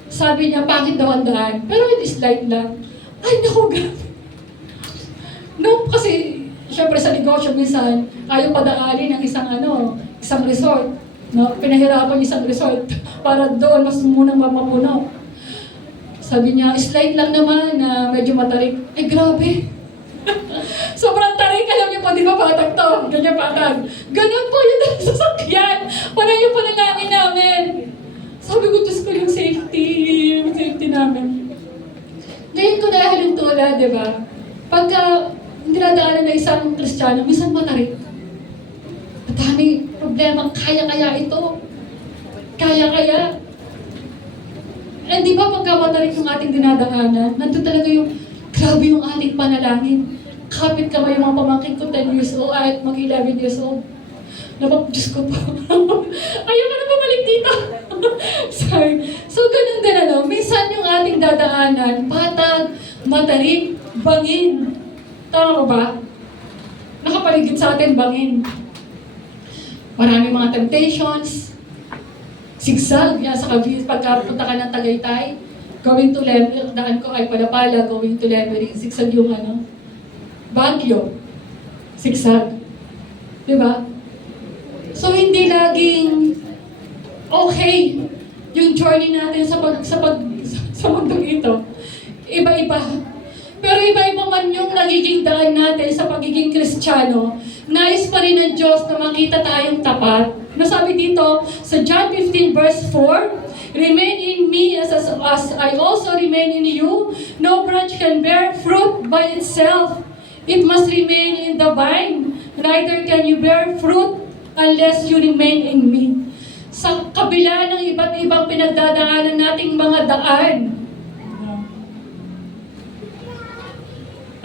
Sabi niya, pangit daw ang daan. Pero it is light lang. Ay, naku, grabe. No, kasi, syempre sa negosyo, minsan, ayaw padaanin ng isang resort. No? Pinahirapan isang resort para doon mas munang mapuno. Sabi niya, slight lang naman na medyo matarik. Eh, grabe. Sobrang tarik, alam niyo po, di ba patag to? Ganyan patag. Ganun po yung sasakyan. Parang yung panalangin namin. Sabi ko, Diyos ko yung safety namin. Ngayon ko dahil yung tula, di ba? Pagka dinadaanan ng isang Kristiyano, minsan matarik. At daming problema, kaya-kaya ito. Kaya-kaya. And di ba pagka matarik yung ating dinadaanan, nandun talaga yung grabe yung ating panalangin. Kapit ka ba yung mga pamangkin ko 10 years old at mag-11 years old? Diyos ko po. Ayaw ka na bumalik dito. Sorry. So, ganun din minsan yung ating dadaanan, patag, matarik, bangin. Tama ba? Nakapaligid sa atin, bangin. Marami mga temptations, sigsag, yan sa Cavite, pagkapunta ka ng Tagaytay, going to Lemery, daan ko ay Palapala, going to Lemery, sigsag yung Baguio, sigsag. Diba? So, hindi laging okay yung journey natin sa mundong ito. Iba-iba. Pero iba-iba man yung nagiging daan natin sa pagiging Kristiyano, nais pa rin ng Diyos na makita tayong tapat. Nasabi dito sa John 15 verse 4, remain in me as I also remain in you. No branch can bear fruit by itself. It must remain in the vine. Neither can you bear fruit unless you remain in me. Sa kabila ng iba't ibang pinagdadaanan nating mga daan,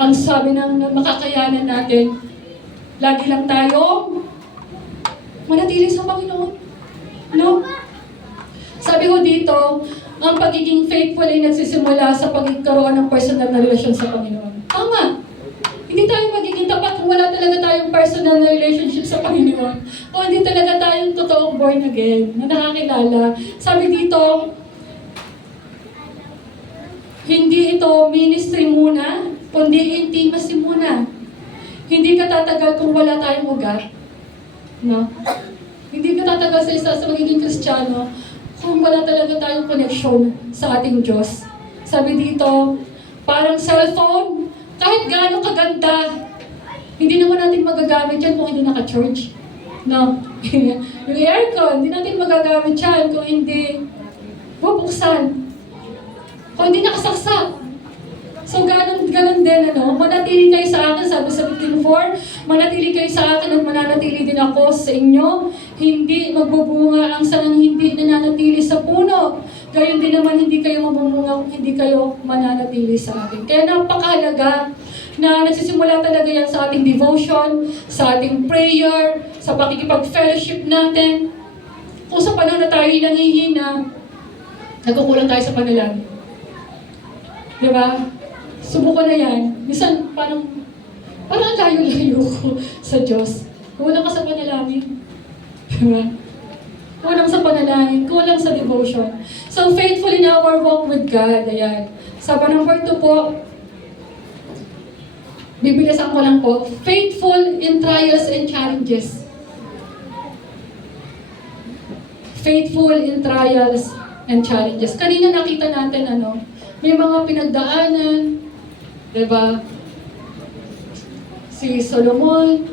ang sabi ng makakayanan natin, lagi lang tayong manatili sa Panginoon. No? Sabi ko dito, ang pagiging faithful ay nagsisimula sa pagkakaroon ng personal na relasyon sa Panginoon. Tama. Hindi tayo magiging tapat kung wala talaga tayong personal na relationship sa Panginoon. O hindi talaga tayong totoong born again, na nakakilala. Sabi dito, hindi ito ministry muna, kundi intimacy muna. Hindi ka tatagal kung wala tayong ugat. No? Hindi ka tatagal sa magiging Kristiyano kung wala talaga tayong connection sa ating Diyos. Sabi dito, parang cellphone, kahit gaano kaganda, hindi naman natin magagamit yan kung hindi naka-charge. No? Yung aircon, hindi natin magagamit yan kung hindi bubuksan. Kung hindi nakasaksak. So, ganun din, manatili kayo sa akin, sabi sa 15:4, manatili kayo sa akin at mananatili din ako sa inyo. Hindi magbubunga ang sanang hindi nananatili sa puno. Gayon din naman, hindi kayo mabumunga kung hindi kayo mananatili sa akin. Kaya napakahalaga na nagsisimula talaga yan sa ating devotion, sa ating prayer, sa pakikipag-fellowship natin. Kung sa panahon na tayo nangihina, nagkukulang tayo sa panalangin. Diba? Subukan na yan. Minsan, parang layo-layo ko sa Diyos. Kulang ka sa panalangin. Diba? Kulang sa panalangin, kulang sa devotion. So, faithful in our walk with God. Ayan. Sa number 2 po, bibilisan ko lang po, faithful in trials and challenges. Faithful in trials and challenges. Kanina nakita natin, may mga pinagdaanan, diba? Si Solomon,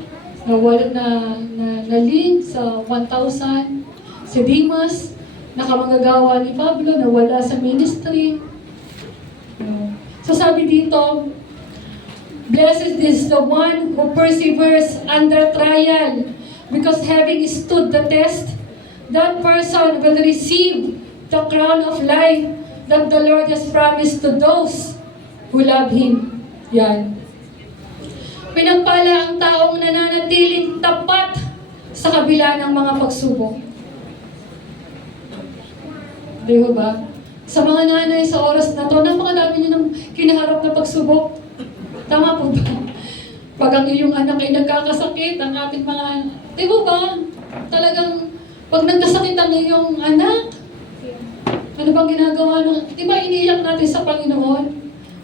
na-link sa 1,000. Si Dimas, nakamagagawa ni Pablo, nawala sa ministry. So sabi dito, blessed is the one who perseveres under trial, because having stood the test, that person will receive the crown of life that the Lord has promised to those who love Him. Yan. Pinagpala ang taong nananatiling tapat sa kabila ng mga pagsubok. Di ba? Sa mga nanay sa oras na to, napakadami niyo ng kinaharap na pagsubok. Tama po ba? Pag ang iyong anak ay nagkakasakit, ang ating mga anak, di ba? Talagang, pag nagkasakit ang iyong anak, ano bang ginagawa ng, di ba iniyak natin sa Panginoon?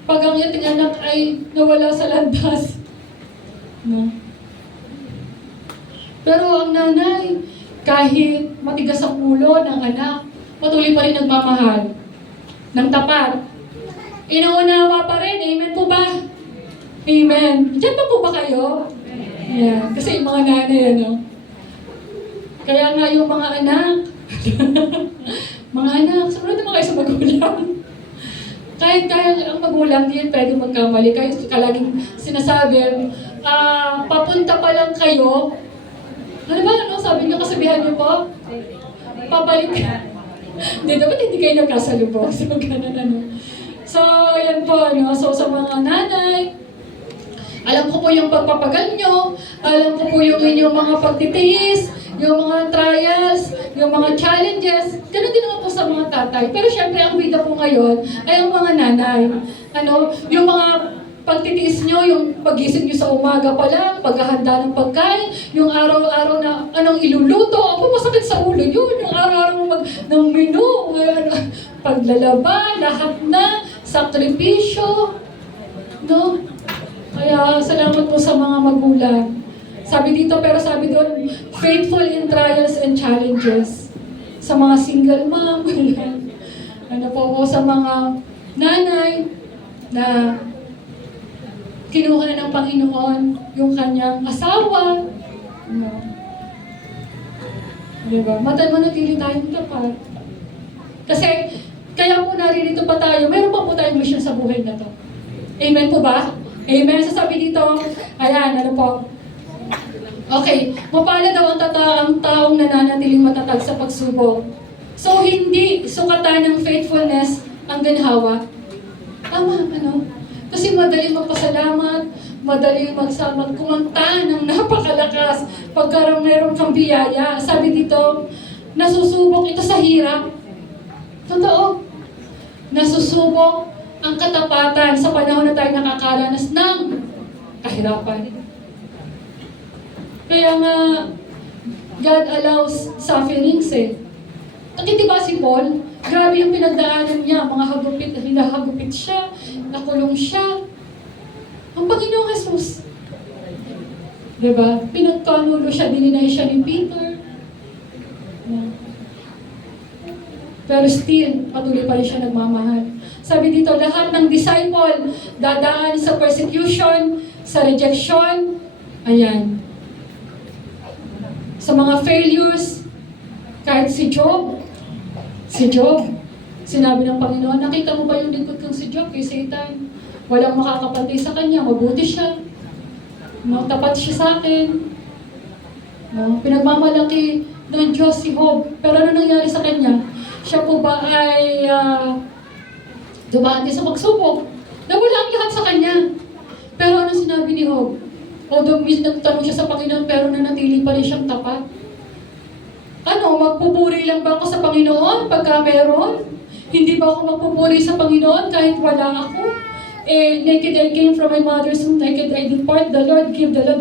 Pag ang ating anak ay nawala sa landas. No? Pero ang nanay, kahit matigas ang ulo ng anak, patuloy pa rin nagmamahal ng tapat. Inuunawa pa rin. Amen po ba? Amen. Diyan pa po ba kayo? Yeah. Kasi yung mga nanay, ano? Kaya nga yung mga anak, mga anak, sumunod naman kayo sa magulang. Kahit ang magulang, di yan pwede magkamali. Kahit kalaging sinasabi, papunta pa lang kayo. Ano ba? Ano sabi niyo? Kasabihan niyo po? Pabalik. Hindi, dapat hindi kayo nagkasalubong. So, ganun ano. So, yan po, ano. So, sa mga nanay, alam ko po yung pagpapagal nyo, alam ko po yung inyong mga pagtitiis, yung mga trials, yung mga challenges, ganun din naman po sa mga tatay. Pero syempre, ang bida po ngayon ay ang mga nanay. Ano, yung mga pagtitiis nyo, yung pagising nyo sa umaga pa lang, paghahanda ng pagkain, yung araw-araw na anong iluluto, ako masakit sa ulo yun, yung araw-araw ng menu, paglalaba, lahat na, sakripisyo, no? Kaya salamat po sa mga magulang. Sabi dito, pero sabi doon, faithful in trials and challenges. Sa mga single mom, ano po sa mga nanay na kinuha na ng Panginoon yung kanyang asawa. No. Diba? Manatili tayong tapat. Kasi, kaya po naririto pa tayo, meron pa po tayong mission sa buhay na to. Amen po ba? Amen. Sasabi dito, ayan, ano po. Okay, mapala daw ang taong nananatiling matatag sa pagsubok. So, hindi sukatan ng faithfulness ang ginhawa. Tama, ano? Kasi madaling magpasalamat, madaling kumanta ng napakalakas pagka meron kang biyaya. Sabi dito, nasusubok ito sa hirap. Totoo. Nasusubok ang katapatan sa panahon na tayo nakakaranas ng kahirapan. Kaya nga, God allows sufferings eh. Nakitiba si Paul, grabe yung pinagdaanan niya, mga hinahagupit siya, nakulong siya. Ang Panginoong Jesus. Diba? Pinagkanulo siya, dininay siya ni Peter. Pero still, patuloy pa rin siya nagmamahal. Sabi dito, lahat ng disciple dadaan sa persecution, sa rejection, ayan. Sa mga failures, kahit si Job, sinabi ng Panginoon, nakita mo ba yung lingkod kong si Job kay Satan? Walang makakapatay sa kanya, mabuti siya. No, tapat siya sa akin. No, pinagmamalaki ng Diyos si Job. Pero ano nangyari sa kanya? Siya po ba ay dumaan din sa pagsubok? Nawala ang lahat sa kanya. Pero ano sinabi ni Job? Although nagtanong siya sa Panginoon, pero nanatili pa rin siyang tapat. Ano, magpupuri lang ba ako sa Panginoon pagka meron? Hindi ba ako magpupuri sa Panginoon kahit wala ako? Naked I came from my mother's womb, naked I depart, the Lord give, the Lord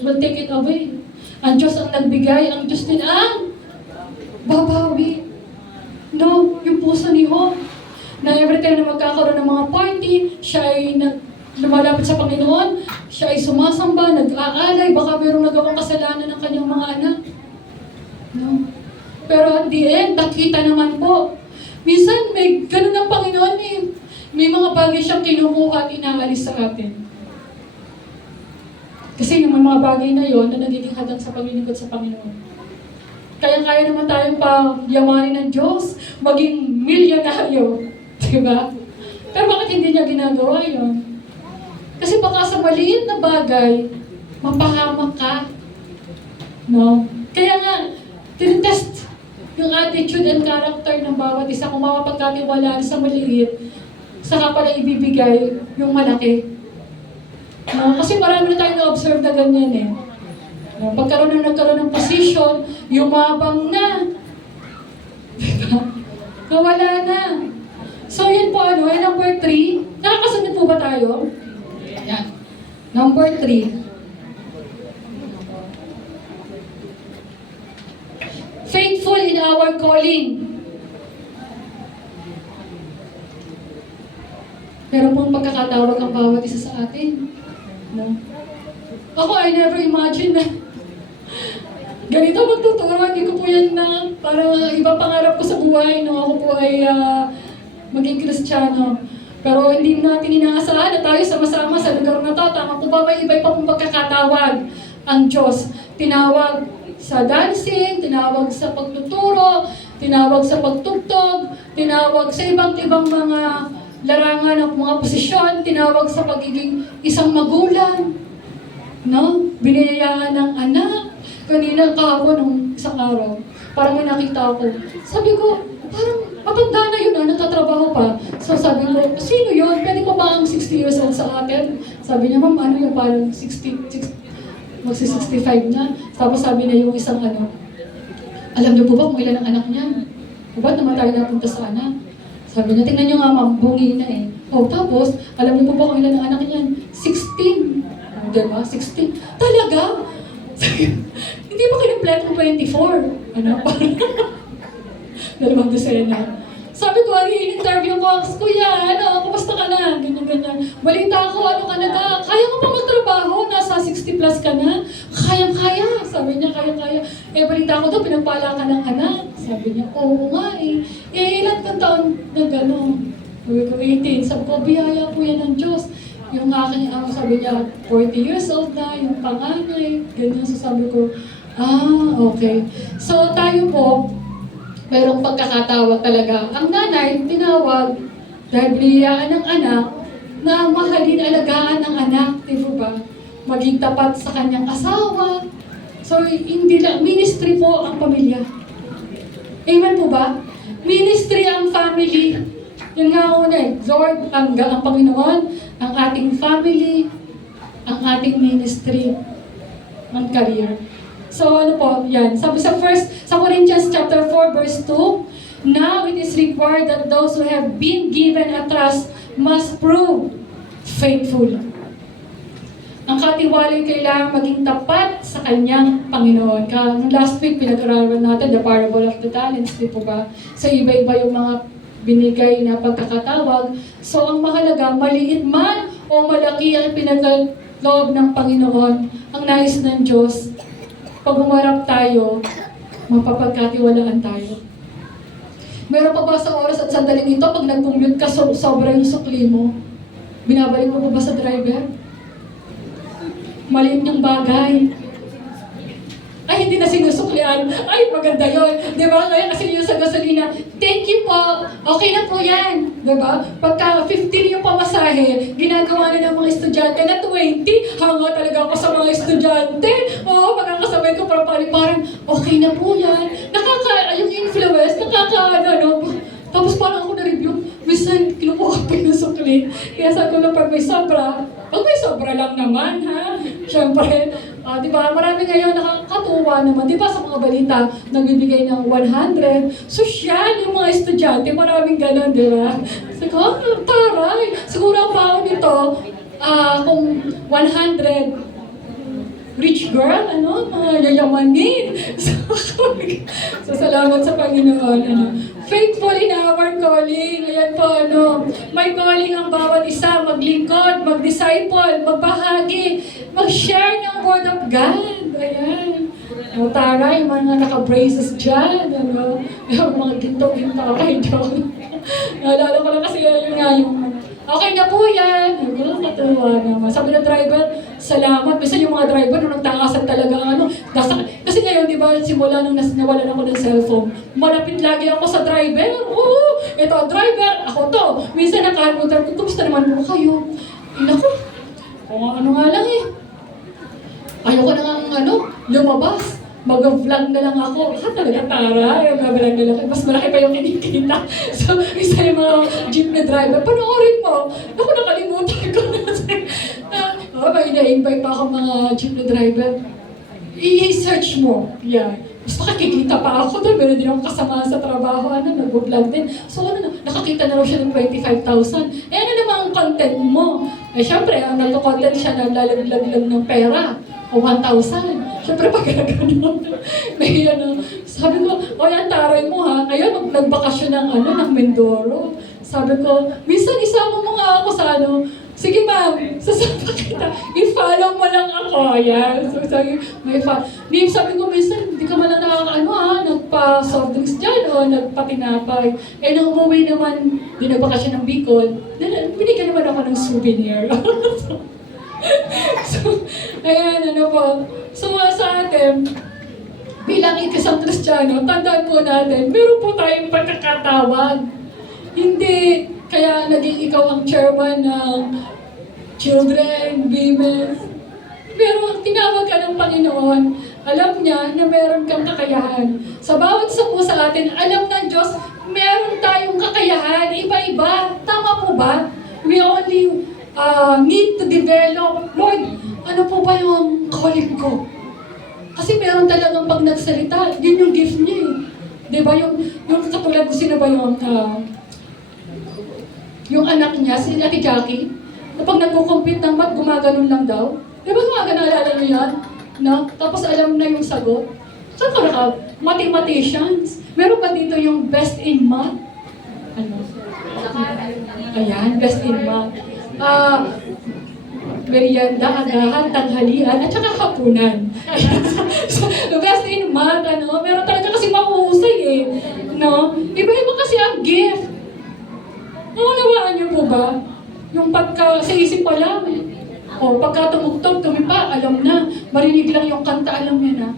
will take it away. Ang Diyos ang nagbigay, ang Diyos din ang babawi. No, yung puso ni Job, na every time na magkakaroon ng mga party, siya ay lumalapit sa Panginoon, siya ay sumasamba, nag-aalay, baka mayroong nagawang kasalanan ng kanyang mga anak. No? Pero at the end, nakita naman po, minsan may ganun ang Panginoon eh. May mga bagay siyang kinukuha at inaalis sa atin. Kasi yung mga bagay na yon na nagiging hadang sa paglilingkod sa Panginoon. Kaya naman tayong payamanin ng Diyos, maging milyonaryo. Diba? Pero bakit hindi niya ginagawa yon? Kasi baka sa maliit na bagay, mapahamak ka. No? Kaya nga, tinitest yung attitude and character ng bawat isa, kung mapapagkatiwalaan sa maliit, saka pala ibibigay yung malaki. No? Kasi marami na tayong na-observe na ganyan eh. No? Nagkaroon ng position, yumabang na. Diba? Nawala na. So yun po ay number 3. Nakakasunod po ba tayo? Ayan. Number 3. Faithful in our calling. Meron pong pagkakatawag ang bawat isa sa atin. No? Ako, I never imagine na ganito magtuturo. Hindi ko po yan na parang iba pangarap ko sa buhay. No? Ako po ay maging Kristiyano. Pero hindi natin inaasahan na tayo sama-sama sa lugar na to. Tama po ba, may iba pa pong pagkakatawag ang Diyos. Tinawag sa dancing, tinawag sa pagtuturo, tinawag sa pagtugtog, tinawag sa iba't ibang mga larangan ng mga posisyon, tinawag sa pagiging isang magulang, no? Biniyayaan ng anak. Kanina kahapon nung isang araw, parang may nakita ako. Sabi ko, parang matanda na yun nagtatrabaho pa. So sabi ko, sino yun? Pwede pa ba ang 60 years old sa atin? Sabi niya, ma'am, ano yung parang 60 magsi-65 na. Tapos sabi niya yung isang alam niyo po ba kung ilan ang anak niya? Ba't naman tayo napunta sa anak? Sabi niya, tingnan niyo nga ma'am, bungi na eh. O tapos, alam niyo po ba kung ilan ang anak niya? 16. Diba? 16. Talaga? Hindi ba kinumpleto 24? Parang dalawang dosena. Sabi ko, in-interview ko, kuya, kumusta ka na? Ganyan. Balita ko, ka na da? Kaya mo pa magtrabaho? Nasa 60 plus ka na? Kaya. Sabi niya, kaya. Balita ko daw, pinagpala ka ng anak. Sabi niya, oo nga eh. Ilan kang taon na gano'n? Sabi ko, 18. Sabi ko, biyaya po yan ng Diyos. Yung aking, sabi niya, 40 years old na, yung panganay. Ganyan, so sabi ko, okay. So tayo po, mayroong pagkakatawag talaga. Ang nanay, tinawag dahil biniyayaan ng anak na mahalin, alagaan ng anak, di ba? Maging tapat sa kanyang asawa. So, hindi lang, ministry po ang pamilya. Amen po ba? Ministry ang family. Yan nga una eh. Lord, ang Panginoon, ang ating family, ang ating ministry, ang career. So ano po, yan. Sabi sa Corinthians chapter 4 verse 2, now it is required that those who have been given a trust must prove faithful. Ang katiwalay kailangan maging tapat sa kanyang Panginoon. Last week, pinag-aralan natin the parable of the talents, di po ba? So iba-iba yung mga binigay na pagkakatawag. So ang mahalaga, maliit man o malaki ang pinagkaloob ng Panginoon, ang nais ng Diyos, pag umarap tayo, mapapagkatiwalaan tayo. Meron pa ba sa oras at sandaling ito, pag nag-commute ka, sobra yung sukli mo, binabalik mo pa ba sa driver? Maliit yung bagay. Ay, hindi na sinusuklian. Ay, maganda yun. Di ba? Ngayon kasi yun sa gasolina, thank you po. Okay na po yan. Di ba? Pagka 15 yung pamasahe, ginagawa na ng mga estudyante na 20. Hanga talaga ako sa mga estudyante. Oo, pagkakasabay ko parang okay na po yan. Yung influence, tapos parang ako na-review. Minsan, kinukuha pa yung sukli. Kaya sabi ko lang, pag may sobra lang naman, ha? Siyempre, di ba, marami ngayon nakakatuwa naman. Di ba sa mga balita, nagbibigay ng 100. Sosyal yung mga estudyante, maraming ganun, di ba? Sabi ko, taray. Siguro ang baon nito, kung 100, rich girl, mga yayamanin. So, salamat sa Panginoon. Faithful in our calling. Ayan po, may calling ang bawat isa. Maglingkod, mag-disciple, magbahagi, mag-share ng Word of God. Ayan. Tara, yung mga naka-braces dyan. Yung mga ginto-ginto kayo dyan. Naalala ko lang kasi yung okay na po yan. Natuwa naman. Sabi ng driver, salamat. Bisa yung mga driver, nung nagtakasan talaga kasi ngayon, di ba, simula nung nawalan ako ng cellphone, malapit lagi ako sa driver. Oo, ito ang driver, ako to. Minsan nakahamutan ko, kumusta naman mo kayo? Naku, ano nga lang eh. Ayoko na nga lumabas. mag-vlog na lang ako. Talaga tara, yung mag-vlog na lang. Mas malaki pa yung kinikita. So, isa yung mga jeepney driver, panoorin mo. Ako nakalimutan ko na. May na-invite pa ako mga jeepney driver. I-search mo. Yeah. Mas makikita pa ako doon. Meron din ako kasama sa trabaho. Nag-vlog din. So, nakakita na raw siya ng 25,000. Ano naman ang content mo? Siyempre, ang nagko-content siya na lalaglag lang ng pera. O 1,000. Siyempre, pag gano'n, may sabi ko, yan, taray mo ha. Ngayon, nagbakasyon ng Mindoro. Sabi ko, minsan isama mo nga ako sa sige ma'am, sasama kita. I-follow mo lang ako. Yan. So, sabi ko, minsan, hindi ka man lang nagpa-soft drinks dyan o nagpatinapay. Nung umuwi naman, dinabakasyon ng Bicol, binigyan naman ako ng souvenir. So, ayan, po. So, sa atin, bilang isang Kristiyano, tandaan po natin, meron po tayong pagkakatawag. Hindi, kaya naging ikaw ang chairman ng children, women. Pero tinawag ka ng Panginoon, alam niya na meron kang kakayahan. Sa bawat isa po sa atin, alam ng Diyos, meron tayong kakayahan, iba-iba. Tama po ba? We only need to develop. Lord, ano po ba yung calling ko? Kasi meron talagang pag nagsalita, yun yung gift niya eh. Diba? Yung katulad ko, sino ba yung anak niya, si Ate Jackie, na pag nagko-compete ng math, gumaganon lang daw. Diba gumaganon, alala niyo yan? No? Tapos alam na yung sagot. Saan ka mathematicians? Meron ba dito yung best in math? Ayan, best in math. Merienda, agahan, tanghalian, at saka hapunan. So, best in math, meron talaga kasi mahusay eh. No? Iba-iba kasi ang gift. Naunawaan niyo po ba? Yung sa isip pa lang. O, pagka tumugtog, tumipa, alam na. Marinig lang yung kanta, alam niya na.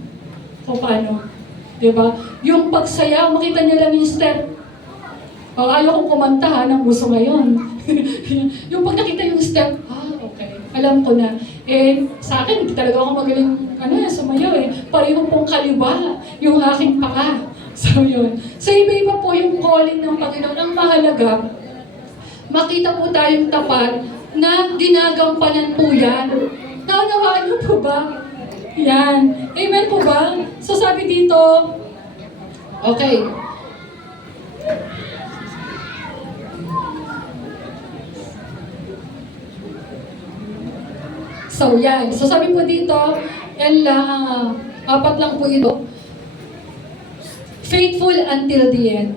O, paano? Diba? Yung pagsayaw, makita niya lang yung step. O, ayaw kong kumanta ha, ng gusto ngayon. Yung pag nakita yung step, okay. Alam ko na. Sa akin, hindi talaga ako magaling, sumayaw eh. Pareho pong kaliwa yung aking paka. So, yun. So, iba-iba po yung calling ng Panginoon. Ang mahalaga, makita po tayong tapat na ginagampanan po yan. Naunawaan niyo po ba? Yan. Amen po ba? So sabi dito, okay. So yan. So sabi po dito, yan lang, 4 lang po ito. Faithful until the end.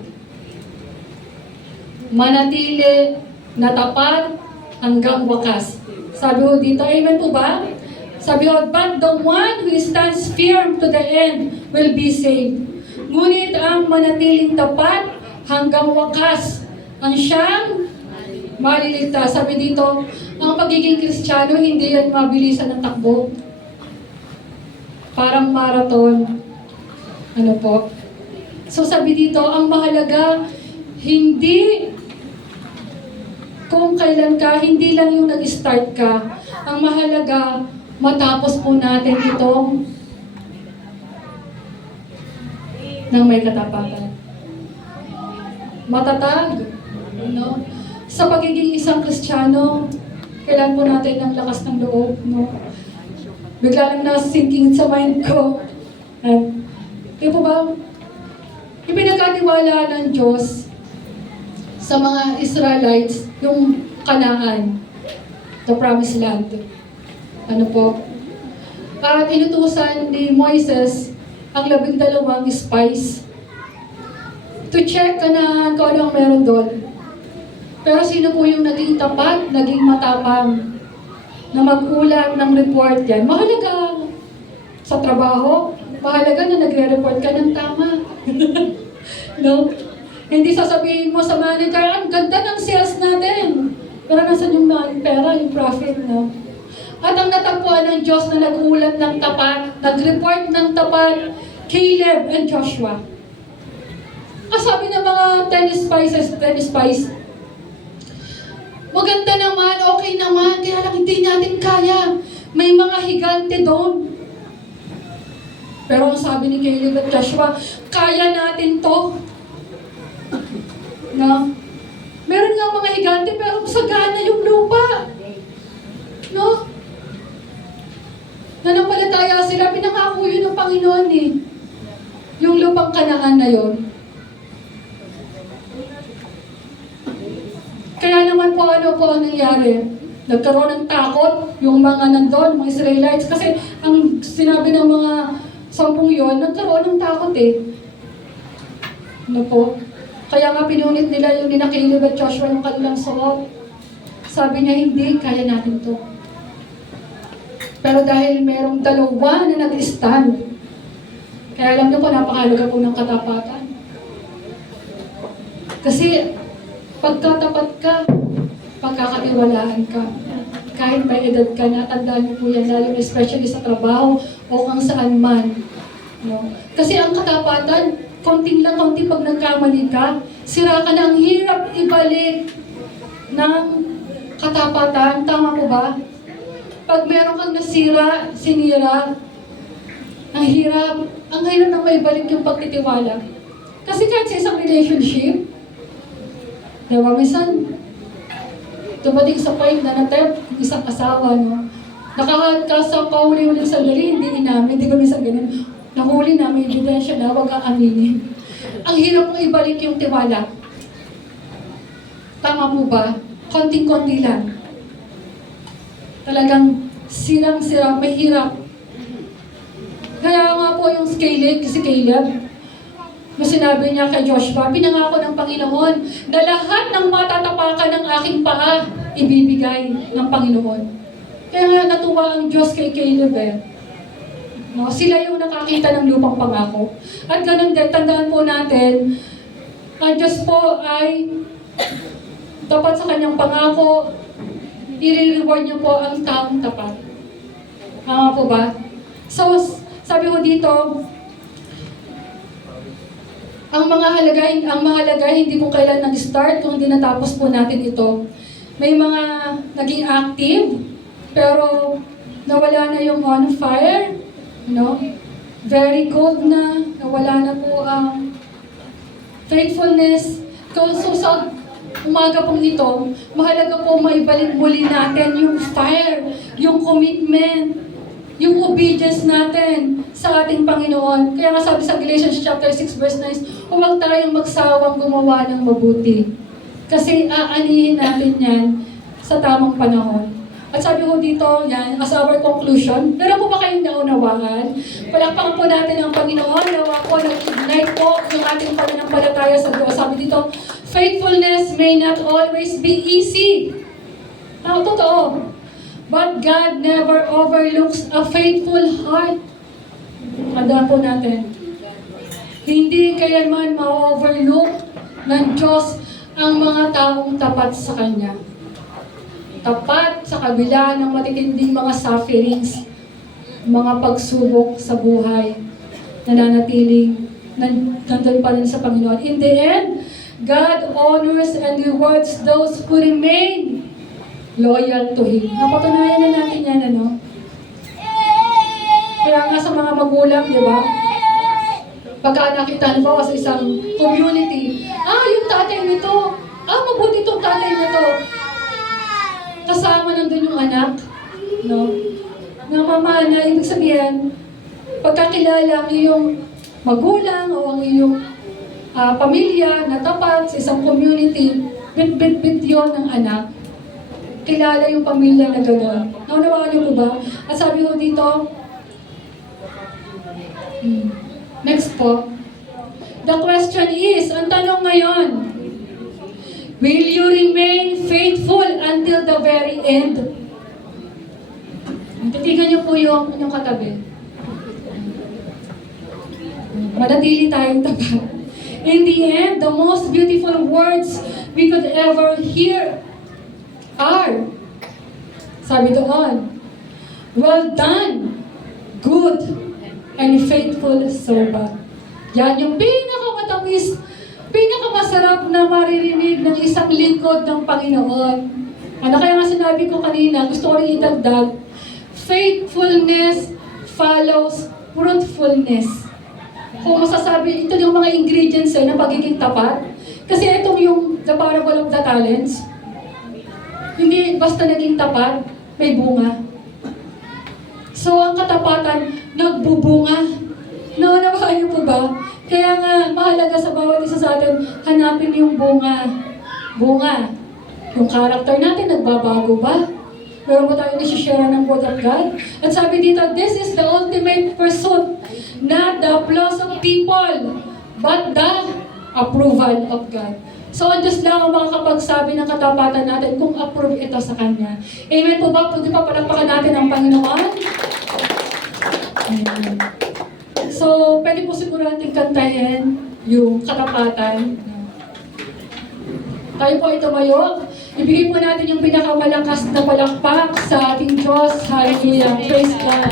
Manatili na tapat hanggang wakas. Sabi ko dito, amen po ba? Sabi ko, but the one who stands firm to the end will be saved. Ngunit ang manatiling tapat hanggang wakas, ang siyang maliligtas. Sabi dito, ang pagiging Kristiyano, hindi yan mabilisan ng takbo. Parang marathon. So sabi dito, ang mahalaga, hindi kung kailan ka, hindi lang yung nag-start ka. Ang mahalaga, matapos po natin itong ng may katapatan. Matatag. Sa pagiging isang Kristiyano, kailan po natin ng lakas ng loob. Bigla lang na-sinking sa mind ko. Di po ba? Ipinagkatiwala ng Diyos sa mga Israelites, yung Kanaan, the Promised Land. At inutusan ni Moises ang 12 spies to check Kanaan kung ano ang meron doon. Pero sino po yung naging tapat, naging matapang na mag-ulat ng report yan? Mahalaga sa trabaho, mahalaga na nagre-report ka ng tama. No? Hindi sasabihin mo sa manager, ang ganda ng sales natin. Pero nasan yung pera, yung profit, no? At ang natagpuan ng Diyos na nag-ulat ng tapat, nag-report ng tapat, Caleb and Joshua. Sabi ng mga 10 spies, maganda naman, okay naman, kaya lang hindi natin kaya. May mga higante doon. Pero ang sabi ni Caleb at Joshua, kaya natin to. No? Meron nga mga higante pero sagana yung lupa. No? Nanampalataya sila, pinangako yun ng Panginoon eh. Yung lupang Kanaan na yun. Kaya naman po ano po ang nangyari? Nagkaroon ng takot yung mga nandun, mga Israelites. Kasi ang sinabi ng mga 10 yun, nagkaroon ng takot eh. Ano po? Kaya nga pinunit nila yung Caleb at Joshua yung kanilang suot. Sabi niya, hindi, kaya natin to. Pero dahil merong dalawa na nag-stand, kaya alam niyo po, napakahalaga po ng katapatan. Kasi pagkatapat ka, pagkakatiwalaan ka. Kahit may edad ka na, tandaan niyo po yan, lalo especially sa trabaho o kung saan man. No? Kasi ang katapatan, konting pag nagkamali ka, sira ka na, ang hirap ibalik ng katapatan. Tama po ba? Pag meron kang nasira, sinira, ang hirap nang maibalik yung pagtitiwala. Kasi kahit sa isang relationship, diba, minsan, dumating sa point na natep, isang asawa, no? Nakahuli-huling sandali, hindi inamin, hindi ko minsan ganun. Nahuli na, may ebidensya na, huwag aaminin. Ang hirap mong ibalik yung tiwala. Tama po ba? Konting-konti lang. Talagang sirang-sira, mahirap. Kaya nga po yung si Caleb, na sinabi niya kay Joshua, pinangako ng Panginoon na lahat ng matatapakan ng aking paa, ibibigay ng Panginoon. Kaya nga natuwa ang Diyos kay Caleb eh. No, sila yung nakakita ng lupang pangako. At ganun din, tandaan po natin, ang Diyos po ay tapat sa kanyang pangako, i-reward niya po ang taong tapat. Tama po ba? So, sabi ko dito, ang mahalaga hindi po kailan nag-start kung hindi natapos po natin ito. May mga naging active, pero nawala na yung on fire, no? Very cold na, nawala na po ang faithfulness. So sa umaga pong ito, mahalaga po maibalik muli natin yung fire, yung commitment, yung obedience natin sa ating Panginoon. Kaya nga sabi sa Galatians chapter 6 verse 9, huwag tayong magsawang gumawa ng mabuti. Kasi aanihin natin yan sa tamang panahon. At sabi ko dito, yan, as our conclusion, meron po ba kayong naunawaan? Palakpakan po natin ang Panginoon, nawa po, nag-ignite po yung ating pananampalataya sa Diyos. Sabi dito, faithfulness may not always be easy. Totoo. But God never overlooks a faithful heart. Tandaan po natin. Hindi kailanman ma-overlook ng Diyos ang mga taong tapat sa Kanya. Tapat sa kabila ng matitinding mga sufferings, mga pagsubok sa buhay, nananatiling, nandun pa rin sa Panginoon. In the end, God honors and rewards those who remain loyal to Him. Napatunayan na natin yan, ano? Kaya nga sa mga magulang, di ba? Pagka nakita mo sa isang community, yung tatay nito, mabuti itong tatay na to. Kasama nandun yung anak, no? Na mama na, ibig sabihin, pagkakilala ang iyong magulang o ang iyong pamilya na tapat sa isang community, bit-bit-bit yun ng anak. Kilala yung pamilya na gano'n. Naunawaan niyo po ba? At sabi ko dito, next po. The question is, ang tanong ngayon, will you remain faithful until the very end? Titigan niyo po yung inyong katabi. Manatili tayong tapat. In the end, the most beautiful words we could ever hear are, sabi doon, well done, good and faithful servant. Yan yung pinakamatamis, pinakamasarap na maririnig ng isang lingkod ng Panginoon. Ano kaya nga sinabi ko kanina, gusto ko rin idagdag, faithfulness follows fruitfulness. Kung masasabi, ito yung mga ingredients ng pagiging tapat. Kasi itong yung the parable of the talents, hindi basta naging tapat, may bunga. So, ang katapatan, nagbubunga. Naunawahan niyo po ba? Kaya nga, mahalaga sa bawat isa sa atin, hanapin yung bunga. Bunga. Yung character natin, nagbabago ba? Meron ba tayo nasishare ng word of God? At sabi dito, this is the ultimate pursuit. Not the applause of people, but the approval of God. So, ang Diyos lang ang makakapagsabi ng katapatan natin kung approve ito sa Kanya. Amen po ba? Pwede pa palakpakan natin ang Panginoon? Amen. So, pwede po siguro natin kantahin yung katapatan. Tayo po ay tumayo. Ibigay po natin yung pinakamalakas na palakpak sa ating Diyos. Hallelujah. Praise God.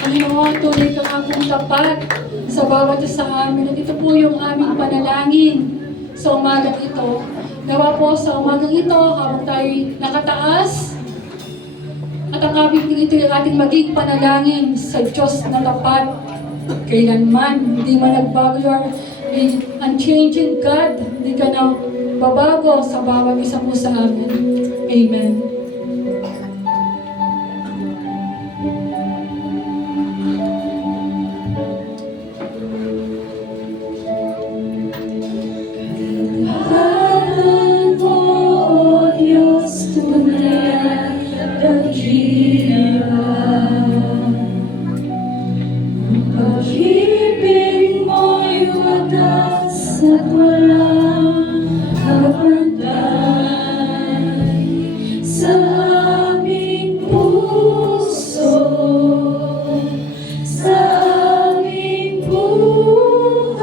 Panginoon, tuloy kang akong tapat sa bawat isa sa amin. At ito po yung aming panalangin sa umagang ito. Nawa po sa umagang ito, habang tayo nakataas, at ang aming ito yung ating maging panalangin sa Diyos na tapat. Kailanman, hindi man nagbago. You are unchanging God. Hindi ka na babago sa bawat isa mo sa amin. Amen. Pag-ibig mo'y wagas at walang kapantay sa aming puso, sa aming buhay.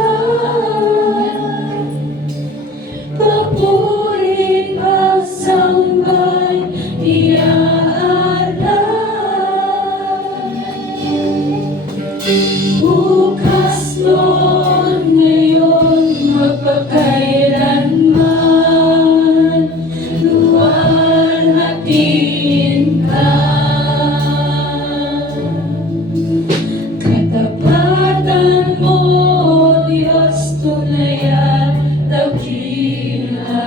Papuri pagsambay, iaalay. Bukas noon, ngayon, magpakailanman, luwalhatiin ka. Katapatan mo, Diyos, tunay at dakila.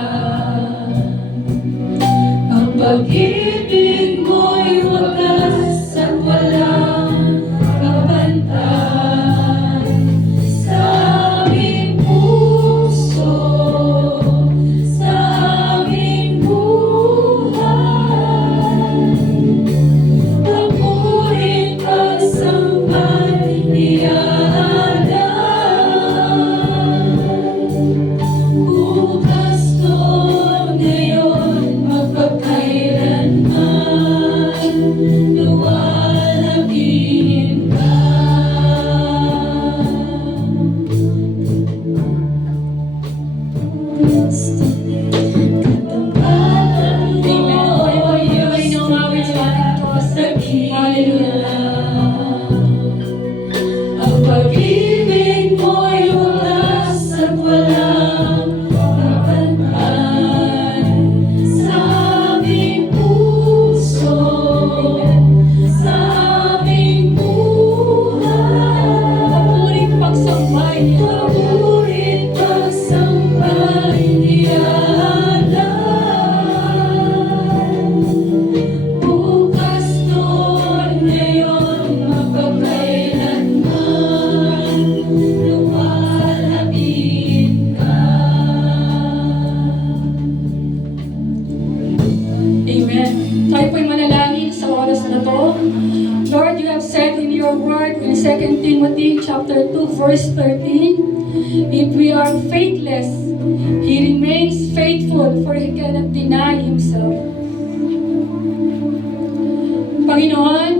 Ang pag-ibig mo'y wagas at walang kapantay sa aming puso, sa aming buhay. Papurit pagsambay, iaalay. Bukas noon, ngayon, magpakailanman, luwalhatiin ka. Katapatan mo, Diyos, tunay at dakila. Ang pag-ibig mo'y wagas at walang kapantay sa aming puso, sa aming buhay. Papurit pagsambay niya. Papurit pagsambay, iaalay. Bukas noon, ngayon, magpakailanman, luwalhatiin ka. Amen. Tayo po'y manalangin sa oras na to. Lord, you have said in your word in 2 Timothy chapter 2, verse 13, if we are faithless, He remains faithful, for He cannot deny Himself. Panginoon,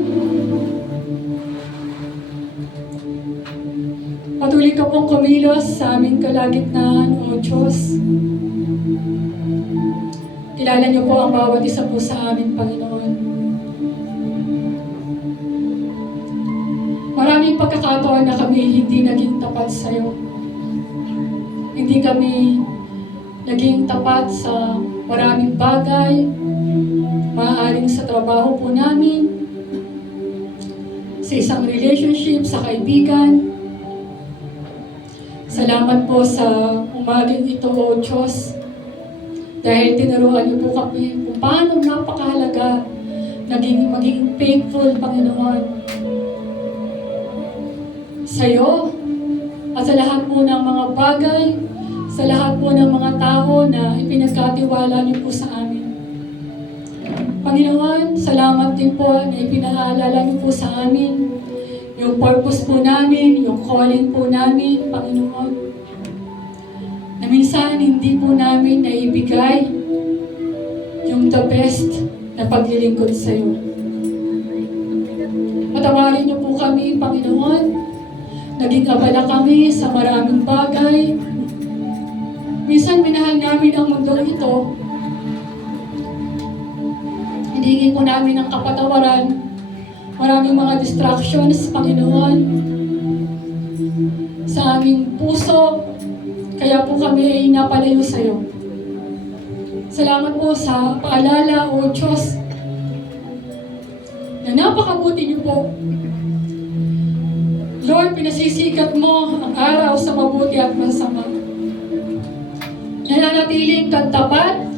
patuloy ka pong kumilos sa aming kalagitnaan, O Diyos. Kilala niyo po ang bawat isa po sa amin, Panginoon. Maraming pagkakataon na kami hindi naging tapat sa iyo. Hindi kami naging tapat sa maraming bagay, maaaring sa trabaho po namin, sa isang relationship, sa kaibigan. Salamat po sa umagang ito, O Diyos, dahil tinuruan niyo po kami kung paano napakahalaga maging faithful, Panginoon, sa iyo at sa lahat po ng mga bagay, sa lahat po ng mga tao na ipinagkatiwala niyo po sa amin. Panginoon, salamat din po na ipinaalala niyo po sa amin yung purpose po namin, yung calling po namin, Panginoon, na minsan hindi po namin naibigay yung the best na paglilingkod sa iyo. Patawarin niyo po kami, Panginoon. Naging abala kami sa maraming bagay. Minsan minahal namin ang mundong ito. Hinihingi po namin ang kapatawaran. Maraming mga distractions, Panginoon, sa aming puso. Kaya po kami ay napalayo sa iyo. Salamat po sa paalala, O Diyos, na napakabuti niyo po. Lord, pinasisikat mo ang araw sa mabuti at masama. Nananatiling katapat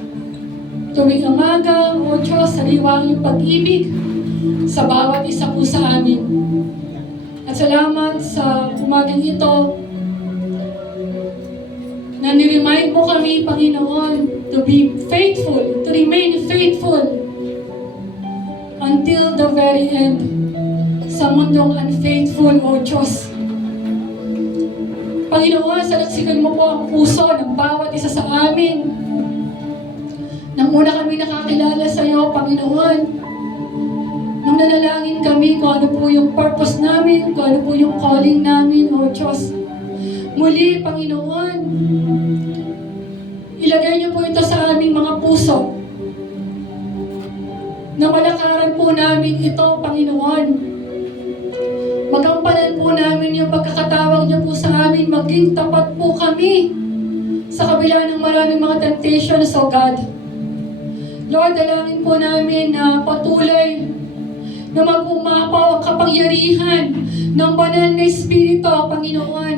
tuwing umaga, O Diyos, sariwa ang iyong pag-ibig sa bawat isa po sa amin. At salamat sa umagang ito na niremind mo kami, Panginoon, to be faithful, to remain faithful until the very end sa mundong unfaithful, O Diyos. Panginoon, salaksikan mo po ang puso ng bawat isa sa amin. Nang una kami nakakilala sa iyo, Panginoon, nung nanalangin kami kung ano po yung purpose namin, kung ano po yung calling namin, O Diyos. Muli, Panginoon, ilagay niyo po ito sa aming mga puso. Na malakaran po namin ito, Panginoon. Magampanan po namin yung pagkakatawag niyo po sa amin, maging tapat po kami sa kabila ng maraming mga temptations, O God. Lord, dalangin po namin na patuloy na mag-umapaw ang kapangyarihan ng banal na Espiritu, Panginoon.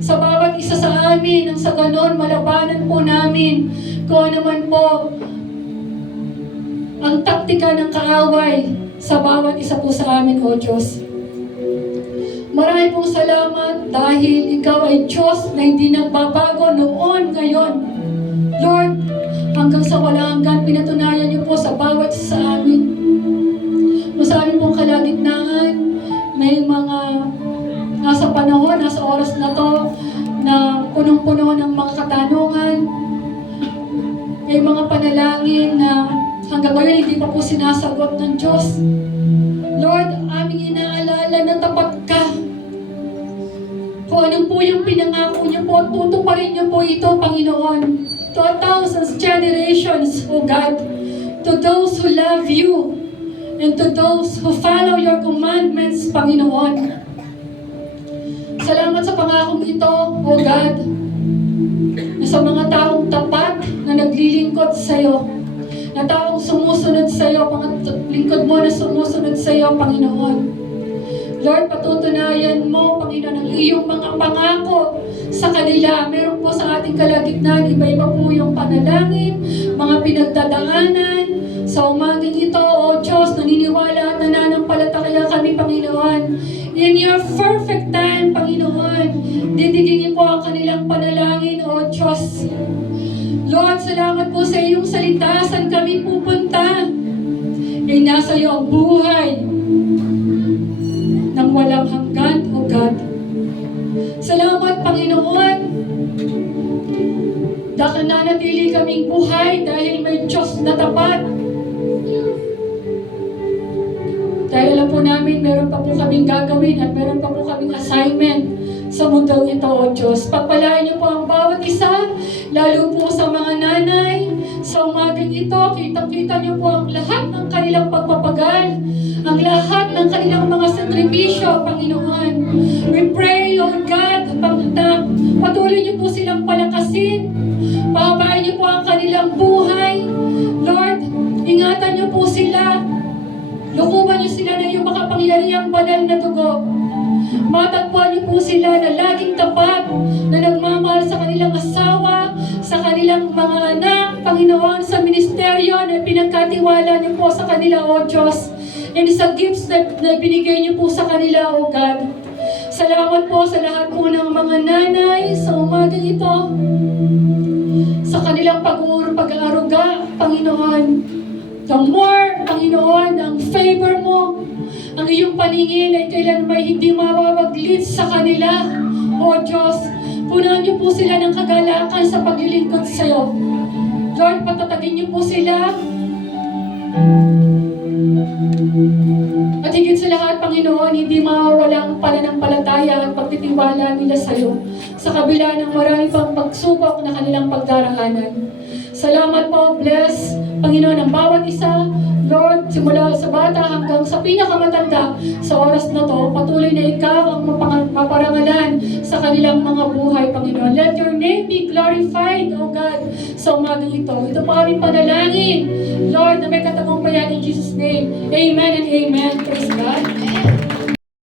Sa bawat isa sa amin, nang sa ganon, malabanan po namin kung ano man po ang taktika ng kaaway sa bawat isa po sa amin, O Diyos. Marami pong salamat dahil Ikaw ay Diyos na hindi nagbabago noon, ngayon. Lord, hanggang sa walang hanggan, pinatunayan niyo po sa bawat isa sa amin. Kung sa amin pong kalagitnaan, may mga nasa panahon, nasa oras na to, na punong-puno ng mga katanungan. May mga panalangin na hanggang ngayon hindi pa po sinasagot ng Diyos. Lord, aming inaalala na tapat ka. Kung ano po yung pinangako niyo po, tutuparin niyo po ito, Panginoon. To thousands, generations, O God, to those who love you, and to those who follow your commandments, Panginoon. Salamat sa pangakong ito, O God, na sa mga taong tapat na naglilingkod sa iyo, na taong sumusunod sa iyo, lingkod mo na sumusunod sa iyo, Panginoon. Lord, patutunayan mo, Panginoon, ang iyong mga pangako sa kanila. Meron po sa ating kalagitnaan, iba-iba po yung panalangin, mga pinagdadaanan. Sa umagang ito, O Diyos, naniniwala at nananampalataya kami, Panginoon. In your perfect time, Panginoon, didigingin po ang kanilang panalangin, O Diyos. Lord, salamat po sa iyong salita. Saan kami pupunta? Ay nasa iyo ang buhay ng walang hanggan, O God. Salamat, Panginoon. Dahil nanatili kaming buhay dahil may Diyos na tapat. Dahil alam po namin, meron pa po kaming gagawin at meron pa po kaming assignment sa mundong ito, O Diyos. Pagpalain niyo po ang bawat isa, lalo po sa mga nanay. Sa umagang ito, kitang-kita niyo po ang lahat ng kanilang pagpapagal, ang lahat ng kanilang mga sakripisyo, Panginoon. We pray, O God, patuloy niyo po silang palakasin. Pahabain niyo po ang kanilang buhay. Lord, ingatan niyo po sila. Lukuban niyo sila na iyong makapangyarihan kaniyang banal na dugo. Matagpuan niyo po sila na laging tapat, na nagmamahal sa kanilang asawa, sa kanilang mga anak, Panginoon, sa ministeryo na pinagkatiwala niyo po sa kanila, O Diyos, and sa gifts na binigay niyo po sa kanila, O God. Salamat po sa lahat po ng mga nanay sa umagang ito, sa kanilang pag-aaruga, Panginoon. The more, Panginoon, ang favor mo, ang iyong paningin ay kailan may hindi mawawaglit sa kanila. O Diyos, punan niyo po sila ng kagalakan sa paglilingkod sa iyo. Lord, patatagin niyo po sila. At higit sa lahat, Panginoon, hindi mawawala ang pananampalataya at pagtitiwala nila sa iyo sa kabila ng marami pang pagsubok na kanilang pagdaraanan. Salamat po, bless, Panginoon, ang bawat isa. Lord, simula sa bata hanggang sa pinakamatanda sa oras na to, patuloy na ikaw ang maparangalan sa kanilang mga buhay, Panginoon. Let your name be glorified, O God, sa umagang ito. Ito po aming panalangin, Lord, na may katagumpayan in Jesus' name. Amen and amen. Praise God.